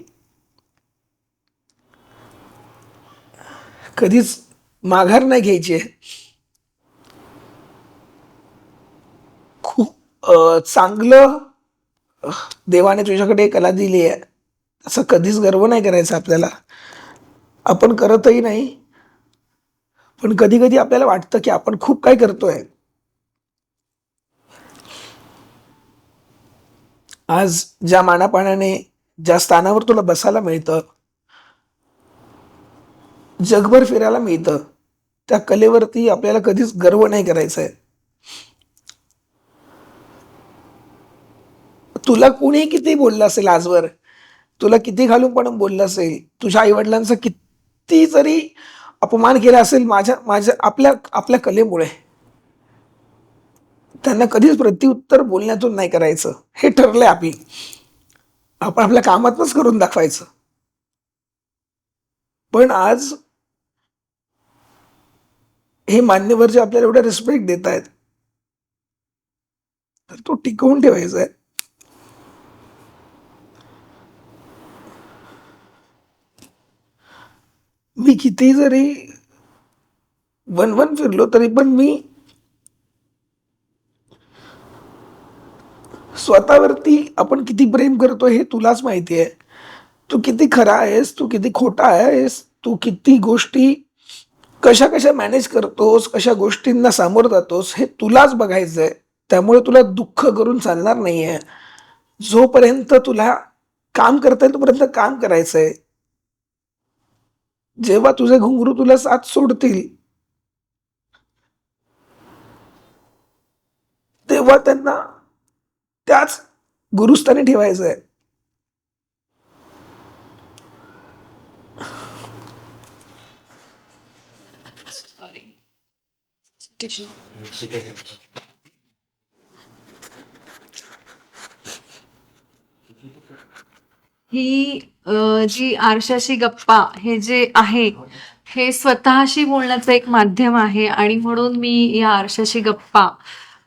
कधीच माघार नाही घ्यायची. खूप चांगलं देवाने तुझ्याकडे कला दिली आहे, असं कधीच गर्व नाही करायचा आपल्याला. आपण करतही नाही, पण कधी कधी आपल्याला वाटतं की आपण खूप काय करतोय. आज ज्या मानापानाने, ज्या स्थानावर तुला बसायला मिळतं, जगभर फिरायला मिळतं, त्या कलेवरती आपल्याला कधीच गर्व नाही करायचा आहे. तुला कुणी किती बोललं असेल आजवर, तुला किती घालून पण बोललं असेल, तुझ्या आईवडिलांचा किती जरी अपमान केला असेल माझ्या माझ्या आपल्या आपल्या कलेमुळे, त्यांना कधीच प्रत्युत्तर बोलण्यातून नाही करायचं. हे ठरलंय आपली. आपण आपल्या कामातच करून दाखवायचं. पण आज हे मान्यवर जे आपल्याला एवढा रिस्पेक्ट देत आहेत, तर तो टिकवून ठेवायचा आहे. मी किती जरी वन फिरलो तरी पण मी स्वतःवरती आपण किती प्रेम करतो हे तुलाच माहिती आहे. तू किती खरा आहेस, तू किती खोटा आहेस, तू किती गोष्टी कशा कशा मॅनेज करतोस, कशा गोष्टींना सामोरं जातोस हे तुलाच बघायचंय. त्यामुळे तुला दुःख करून चालणार नाहीये. जोपर्यंत तुला काम करता येईल तोपर्यंत काम करायचंय. जेव्हा तुझे घुंगरू तुला साथ सोडतील तेव्हा त्यांना त्याच गुरुस्थानी ठेवायचंय. ही जी आरशाशी गप्पा हे जे आहे हे स्वतःशी बोलण्याचं एक माध्यम आहे आणि म्हणून मी या आरशाशी गप्पा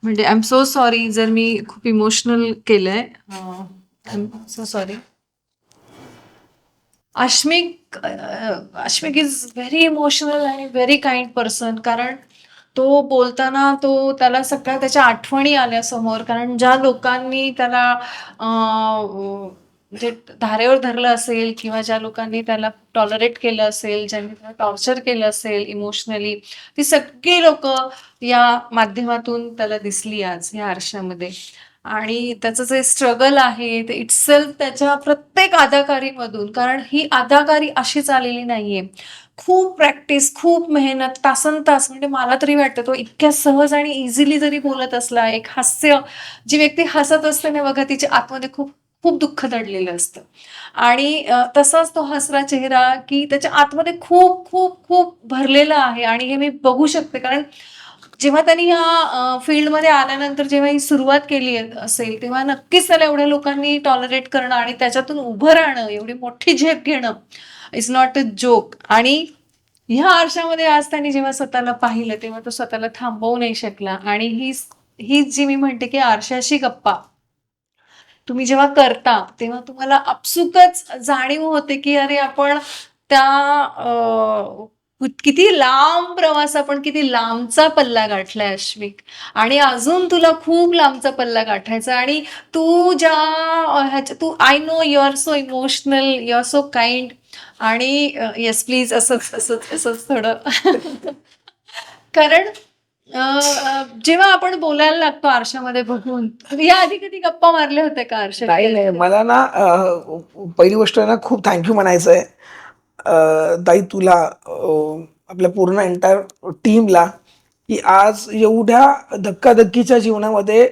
म्हणजे आय एम सो सॉरी जर मी खूप इमोशनल केलंय. I am so sorry. Ashmik is very emotional आणि व्हेरी काइंड पर्सन. कारण तो बोलताना त्याला सगळ्या त्याच्या आठवणी आल्या समोर. कारण ज्या लोकांनी त्याला म्हणजे धारेवर धरलं असेल किंवा ज्या लोकांनी त्याला टॉलरेट केलं असेल, ज्यांनी त्याला टॉर्चर केलं असेल इमोशनली, ती सगळी लोक या माध्यमातून त्याला दिसली आज या आरशामध्ये. आणि त्याचं जे स्ट्रगल आहे ते इटसेल्फ त्याच्या प्रत्येक अदाकारीमधून, कारण ही अदाकारी अशीच आलेली नाहीये. खूप प्रॅक्टिस, खूप मेहनत, तासन तास. म्हणजे मला तरी वाटतं तो इतक्या सहज आणि इझिली जरी बोलत असला, एक हास्य, जी व्यक्ती हसत असते ना बघा, तिच्या आतमध्ये खूप खूप दुःख दडलेलं असतं. आणि तसाच तो हसरा चेहरा की त्याच्या आतमध्ये खूप खूप खूप भरलेला आहे. आणि हे मी बघू शकते, कारण जेव्हा त्यांनी या फील्डमध्ये आल्यानंतर जेव्हा ही सुरुवात केली असेल तेव्हा नक्कीच त्याला एवढ्या लोकांनी टॉलरेट करणं आणि त्याच्यातून उभं राहणं, एवढी मोठी झेप घेणं इज नॉट अ जोक. आणि ह्या आरशामध्ये आज त्यांनी जेव्हा स्वतःला पाहिलं तेव्हा तो स्वतःला थांबवू नाही शकला. आणि ही जी मी म्हणते की आरशाशी गप्पा तुम्ही जेव्हा करता तेव्हा तुम्हाला आपसुकच जाणीव होते की अरे आपण त्या किती लांब प्रवास, आपण किती लांबचा पल्ला गाठलाय अश्विक. आणि अजून तुला खूप लांबचा पल्ला गाठायचा. आणि तू तू I know you are so emotional, you are so kind. आणि येस प्लीज असंच असंच असंच थोडं कारण जेव्हा आपण बोलायला लागतो आरशामध्ये बघून, या आधी कधी गप्पा मारल्या होत्या का आरशात? नाही, मला ना पहिली गोष्ट ना खूप थँक्यू म्हणायचं आहे ताई तुला, आपल्या पूर्ण एंटायर टीमला, की आज एवढ्या धक्काधक्कीच्या जीवनामध्ये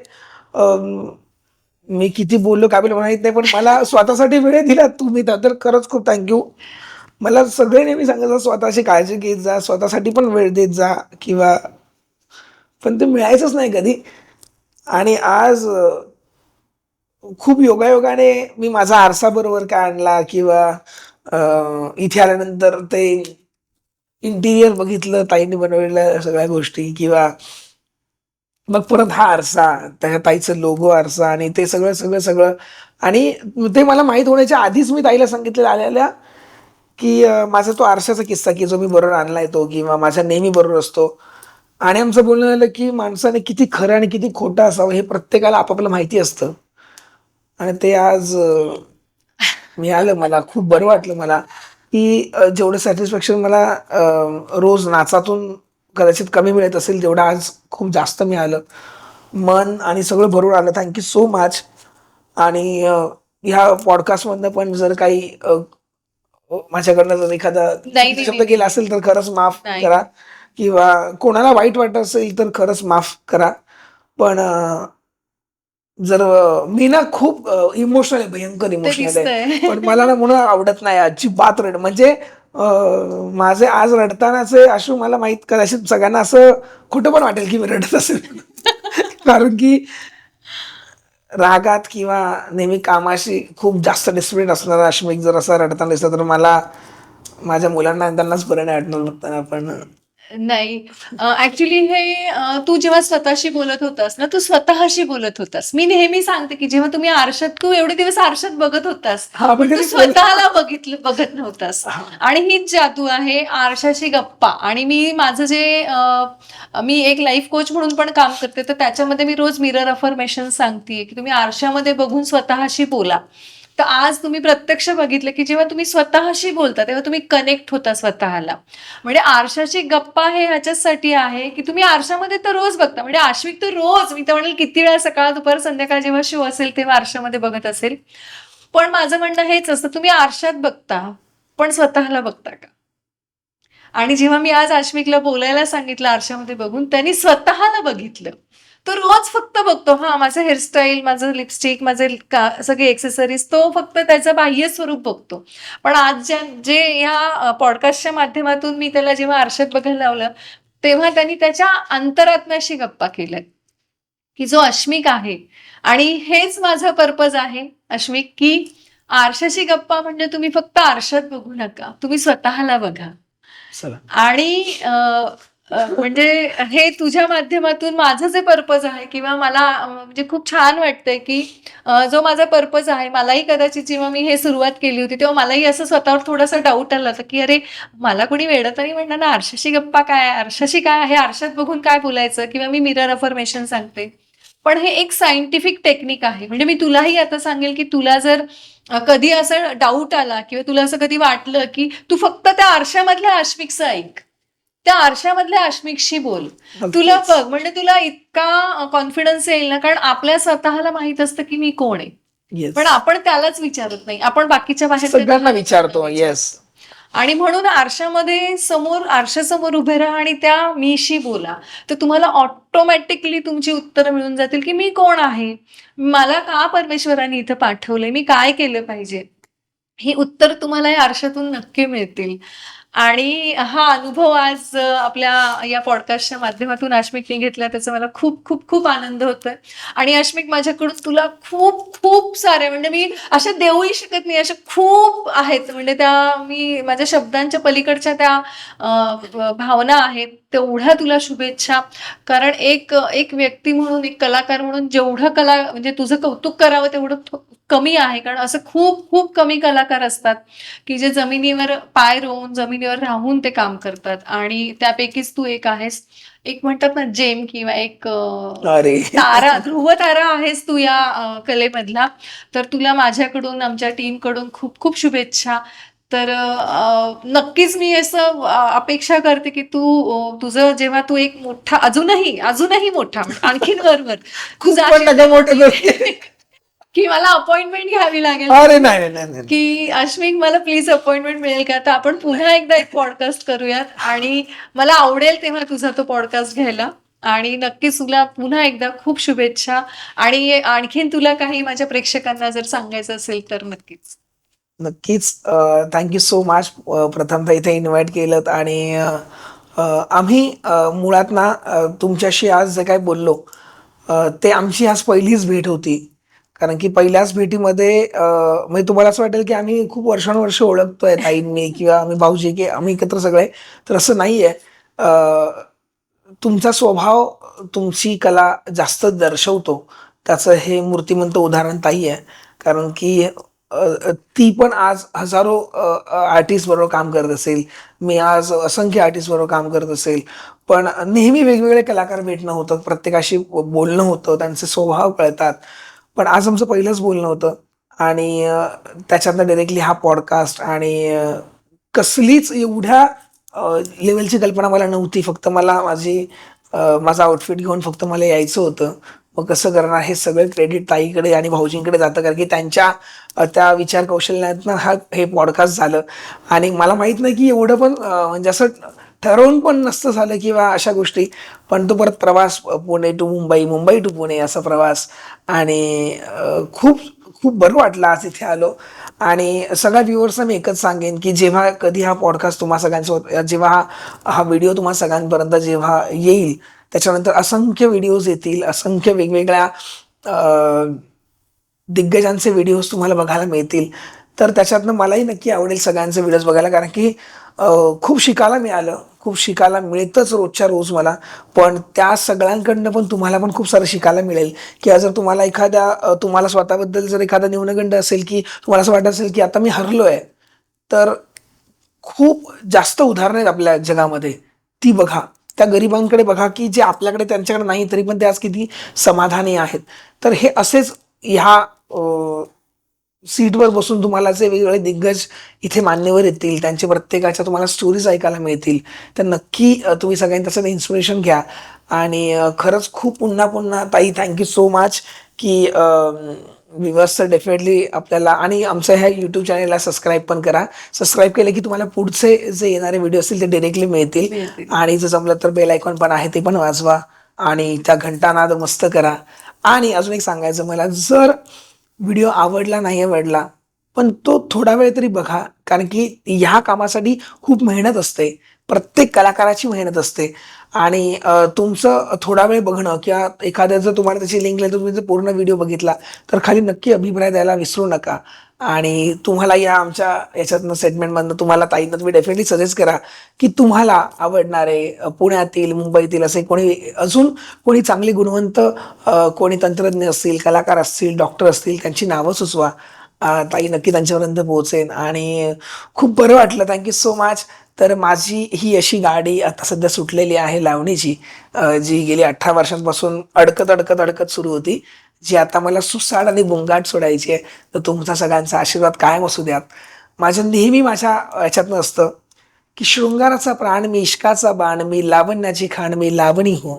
मी किती बोललो काय बोललो माहित नाही, पण मला स्वतःसाठी वेळ दिला तुम्ही, तर खरंच खूप थँक्यू. मला सगळे नेहमी सांगायचं स्वतःची काळजी घेत जा, स्वतःसाठी पण वेळ देत जा किंवा, पण ते मिळायचंच नाही कधी. आणि आज खूप योगायोगाने मी माझा आरसा बरोबर काय आणला किंवा इथे आल्यानंतर ते इंटिरियर बघितलं ताईने बनवलेल्या सगळ्या गोष्टी, किंवा मग परत हा आरसा, त्या ताईचं लोगो आरसा आणि ते सगळं सगळं सगळं. आणि ते मला माहीत होण्याच्या आधीच मी ताईला सांगितलेलं आलेल्या की माझा तो आरशाचा किस्सा की जो मी बरोबर आणलाय तो, किंवा माझ्या नेहमी बरोबर असतो. आणि आमचं बोलणं झालं की माणसाने किती खरं आणि किती खोटं असावं हे प्रत्येकाला आपापलं माहिती असतं. आणि ते आज मिळालं. मला खूप बरं वाटलं मला की जेवढं सॅटिस्फॅक्शन मला रोज नाचातून कदाचित कमी मिळत असेल तेवढं आज खूप जास्त मिळालं. मन आणि सगळं भरून आलं. Thank you so much. आणि ह्या पॉडकास्टमधनं पण जर काही माझ्याकडनं जर एखादा नाही, शब्द केला असेल तर खरंच माफ नाही. करा. किंवा कोणाला वाईट वाटत असेल तर खरंच माफ करा. पण जर मी ना खूप इमोशनल आहे, भयंकर ते इमोशनल आहे. दिसतंय. पण मला ना म्हणून आवडत नाही अजिबात रड म्हणजे माझे आज रडतानाचे अश्रू मला माहित कदाचित सगळ्यांना असं खोटं पण वाटेल की मी रडत असेल. कारण की रागात किंवा नेहमी कामाशी खूप जास्त डिस्प्लेट असणारा अश्मिक जर असा रडताना दिसला तर मला माझ्या मुलांना त्यांनाच बरं नाही वाटणार बघताना. पण नाही, ऍक्च्युली हे तू जेव्हा स्वतःशी बोलत होतास ना, तू स्वतःशी बोलत होतास. मी नेहमी सांगते की जेव्हा तुम्ही आरशात, तू एवढे दिवस आरशात बघत होतास, हा पण तू म्हणजे स्वतःला बघत नव्हतास. आणि हीच जादू आहे आरशाशी गप्पा. आणि मी माझं जे मी एक लाईफ कोच म्हणून पण काम करते, तर त्याच्यामध्ये मी रोज मिरर अफर्मेशन सांगतेय की तुम्ही आरशामध्ये बघून स्वतःशी बोला. तर आज तुम्ही प्रत्यक्ष बघितलं की जेव्हा तुम्ही स्वतःशी बोलता तेव्हा तुम्ही कनेक्ट होता स्वतःला. म्हणजे आरशाची गप्पा हे ह्याच्यासाठी आहे की तुम्ही आरशामध्ये तर रोज बघता. म्हणजे आश्विक तर रोज, मी तर म्हणेल किती वेळा सकाळ दुपार संध्याकाळ जेव्हा शो असेल तेव्हा आरशामध्ये बघत असेल. पण माझं म्हणणं हेच असतं, तुम्ही आरशात बघता पण स्वतःला बघता का? आणि जेव्हा मी आज आश्विकला बोलायला सांगितलं आरशामध्ये बघून, त्यांनी स्वतःला बघितलं. तो रोज फक्त बघतो, हा माझं हेअरस्टाईल, माझं लिपस्टिक, माझे सगळे एक्सेसरीज, तो फक्त त्याचं बाह्य स्वरूप बघतो. पण आज जे या पॉडकास्टच्या माध्यमातून मी त्याला जेव्हा आरशात बघायला लावलं, तेव्हा त्यांनी त्याच्या अंतरात्म्याशी गप्पा केल्या की जो अश्मिक आहे. आणि हेच माझा पर्पज आहे अश्मिक, की आरशाशी गप्पा म्हणजे तुम्ही फक्त आरशात बघू नका, तुम्ही स्वतःला बघा. चला आणि म्हणजे हे तुझ्या माध्यमातून माझं जे पर्पज आहे, किंवा मला म्हणजे खूप छान वाटतंय की जो माझा पर्पज आहे, मलाही कदाचित जेव्हा मी हे सुरुवात केली होती तेव्हा मलाही असं स्वतःवर थोडासा डाऊट आला होता की अरे, मला कोणी वेडं तरी म्हणणार ना, आरशाशी गप्पा काय, आरशाशी काय आहे, आरशात बघून काय बोलायचं, किंवा मी मिरर अफर्मेशन सांगते. पण हे एक सायंटिफिक टेक्निक आहे. म्हणजे मी तुलाही आता सांगेल की तुला जर कधी असं डाऊट आला किंवा तुला असं कधी वाटलं की तू फक्त त्या आरशामधल्या आश्मिकचं ऐक, त्या आरशामधल्या आश्मिकशी बोल, तुला नक्कीच. बघ, म्हणजे तुला इतका कॉन्फिडन्स येईल ना. कारण आपल्या स्वतःला माहित असतं की मी कोण आहे, येस, पण आपण त्यालाच विचारत नाही, आपण बाकीच्या बाहेरच्या सगळ्यांना दहा लोकांना विचारतो. येस, विचारतो. आणि म्हणून आरशामध्ये आरशासमोर उभे राहा आणि त्या मीशी बोला. तर तुम्हाला ऑटोमॅटिकली तुमची उत्तरं मिळून जातील की मी कोण आहे, मला का परमेश्वराने इथं पाठवलंय, मी काय केलं पाहिजे, ही उत्तर तुम्हाला या आरशातून नक्की मिळतील. आणि हा अनुभव आज आपल्या या पॉडकास्टच्या माध्यमातून आश्मिकने घेतला, त्याचा मला खूप खूप खूप आनंद होतोय. आणि आश्मिक, माझ्याकडून तुला खूप खूप सारे, म्हणजे मी अशा देऊही शकत नाही, अशा खूप आहेत. म्हणजे त्या मी माझ्या शब्दांच्या पलीकडच्या त्या भावना आहेत, तेवढ्या तुला शुभेच्छा. कारण एक एक व्यक्ती म्हणून, एक कलाकार म्हणून जेवढं म्हणजे तुझं कौतुक करावं तेवढं कमी आहे. कारण असं खूप खूप कमी कलाकार असतात की जे जमिनीवर पाय रोवून, जमिनीवर राहून ते काम करतात. आणि त्यापैकीच तू एक आहेस. एक म्हणतात ना जेम, किंवा एक अरे तारा, ध्रुव तारा आहेस तू या कलेमधला. तर तुला माझ्याकडून, आमच्या टीमकडून खूप खूप शुभेच्छा. तर नक्कीच मी असं अपेक्षा करते की तुझं जेव्हा तू एक मोठा, अजूनही मोठा, आणखीन वरवर खूप तुझा पण नका मोठं करू. की मला अपॉइंटमेंट घ्यावी लागेल अरे नाही नाही नाही नाही. की अश्विक, मला प्लीज अपॉइंटमेंट मिळेल का, तर आपण पुन्हा एकदा एक पॉडकास्ट करूयात. आणि मला आवडेल तेव्हा तुझा तो पॉडकास्ट घ्यायला. आणि नक्कीच तुला पुन्हा एकदा खूप शुभेच्छा. आणि आणखीन तुला काही माझ्या प्रेक्षकांना जर सांगायचं असेल तर नक्कीच. नक्कीच. थँक्यू सो मच प्रथमतः इथे इन्व्हाइट केलं. आणि आम्ही मुळात ना तुमच्याशी आज जे काय बोललो ते आमची आज पहिलीच भेट होती. कारण की पहिल्याच भेटीमध्ये म्हणजे तुम्हाला असं वाटेल की आम्ही खूप वर्षानुवर्ष ओळखतोय, ताईंनी किंवा आम्ही भाऊजी, की आम्ही एकत्र सगळे. तर असं नाही आहे. तुमचा स्वभाव, तुमची कला जास्त दर्शवतो, त्याचं हे मूर्तिमंत उदाहरण ताई आहे. कारण की ती पण आज हजारो आर्टिस्ट बरोबर काम करत असेल, मी आज असंख्य आर्टिस्ट बरोबर काम करत असेल, पण नेहमी वेगवेगळे कलाकार भेटणं होतं, प्रत्येकाशी बोलणं होतं, त्यांचे स्वभाव कळतात. पण आज आमचं पहिलंच बोलणं होतं. आणि त्याच्यातनं डायरेक्टली हा पॉडकास्ट. आणि कसलीच एवढ्या लेवलची कल्पना मला नव्हती. फक्त मला माझा आउटफिट घेऊन फक्त मला यायचं होतं. मग कसं करणार, हे सगळं क्रेडिट ताईकडे आणि भाऊजींकडे जातं. कारण की त्यांच्या त्या विचार कौशल्यातनं हे पॉडकास्ट झालं. आणि मला माहित नाही की एवढं पण म्हणजे असं ठरवून पण नसतं झालं किंवा अशा गोष्टी, पण तो परत प्रवास पुणे टू मुंबई, मुंबई टू पुणे असा प्रवास. आणि खूप खूप बरं वाटलं आज इथे आलो. आणि सगळ्या व्ह्युअर्सना मी एकच सांगेन की जेव्हा कधी हा पॉडकास्ट तुम्हा सगळ्यांसोबत, जेव्हा हा व्हिडिओ तुम्हा सगळ्यांपर्यंत जेव्हा येईल, त्याच्यानंतर असंख्य व्हिडिओज येतील, असंख्य वेगवेगळ्या दिग्गजांचे व्हिडिओज तुम्हाला बघायला मिळतील. तर त्याच्यातनं मलाही नक्की आवडेल सगळ्यांचे व्हिडिओज बघायला, कारण की खूप शिकायला मिळालं, खूप शिकायला मिळतंच रोजच्या रोज मला. पण त्या सगळ्यांकडनं पण तुम्हाला पण खूप सारं शिकायला मिळेल. की जर तुम्हाला तुम्हाला स्वतःबद्दल जर एखादा न्यूनगंड असेल, की तुम्हाला असं वाटत असेल की आता मी हरलोय, तर खूप जास्त उदाहरणं आहेत आपल्या जगामध्ये. ती बघा, त्या गरिबांकडे बघा की जे आपल्याकडे त्यांच्याकडे नाही तरी पण ते आज किती समाधानी आहेत. तर हे असेच ह्या सीटवर बसून तुम्हाला जे वेगवेगळे दिग्गज इथे मान्यवर येतील, त्यांचे प्रत्येकाच्या तुम्हाला स्टोरीज ऐकायला मिळतील. तर नक्की तुम्ही सगळ्यांनी त्याचं इन्स्पिरेशन घ्या. आणि खरंच खूप पुन्हा पुन्हा ताई थँक्यू सो मच की व्ह्यूअर्स तर डेफिनेटली आपल्याला, आणि आमच्या ह्या यूट्यूब चॅनलला सबस्क्राईब पण करा. सबस्क्राईब केलं की तुम्हाला पुढचे जे येणारे व्हिडिओ असतील ते डिरेक्टली मिळतील. आणि जर जमलं तर बेल आयकॉन पण आहे ते पण वाजवा, आणि त्या घंटानाद मस्त करा. आणि अजून एक सांगायचं मला, जर व्हिडिओ आवडला नाही आवडला, पण तो थोडा वेळ तरी बघा, कारण की ह्या कामासाठी खूप मेहनत असते, प्रत्येक कलाकाराची मेहनत असते. आणि तुमचं थोडा वेळ बघणं किंवा एखाद्या जर तुम्हाला त्याची लिंक लिहिली तर तुम्ही जर पूर्ण व्हिडिओ बघितला तर खाली नक्की अभिप्राय द्यायला विसरू नका. आणि तुम्हाला या आमच्या याच्यातनं सेगमेंटमधनं तुम्हाला ताईंना तुम्ही डेफिनेटली सजेस्ट करा की तुम्हाला आवडणारे पुण्यातील, मुंबईतील असे अजून कोणी चांगली गुणवंत कोणी तंत्रज्ञ असतील, कलाकार असतील, डॉक्टर असतील, त्यांची नावं सुचवा. ताई नक्की त्यांच्यापर्यंत पोहोचेन. आणि खूप बरं वाटलं, थँक्यू सो मच. तर माझी ही अशी गाडी आता सध्या सुटलेली आहे लावणीची, जी गेली 18 वर्षांपासून अडकत अडकत अडकत सुरू होती, जी आता मला सुसाट आणि बुंगाट सोडायची आहे. तर तुमचा सगळ्यांचा आशीर्वाद कायम असू द्यात. माझं नेहमी माझ्या ह्याच्यातनं असतं की शृंगाराचा प्राण मी, इश्काचा बाण मी, लावण्याची खाण मी, लावणी हो,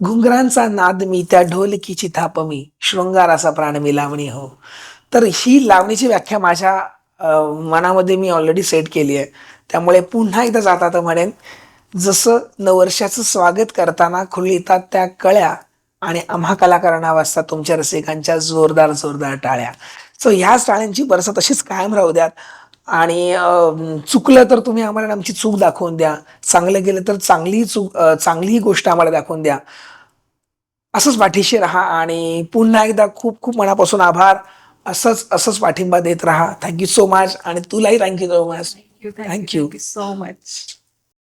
घुंगरांचा नाद मी, त्या ढोलकीची थाप मी, शृंगाराचा प्राण मी, लावणी हो. तर ही लावणीची व्याख्या माझ्या मनामध्ये मी ऑलरेडी सेट केली आहे. त्यामुळे पुन्हा एकदा जाता तर म्हणेन, जसं नववर्षाचं स्वागत करताना खुलितात त्या कळ्या, आणि आम्हा कलाकारांना वाजतात तुमच्या रसिकांच्या जोरदार जोरदार टाळ्या. सो ह्याच टाळ्यांची बरसात तशीच कायम राहू द्यात. आणि चुकलं तर तुम्ही आम्हाला आमची चूक दाखवून द्या, चांगलं गेलं तर चांगलीही गोष्ट आम्हाला दाखवून द्या. असंच पाठीशी राहा. आणि पुन्हा एकदा खूप खूप मनापासून आभार. असंच असंच पाठिंबा देत राहा. Thank you so much. आणि तुलाही thank you so much. Thank you so much.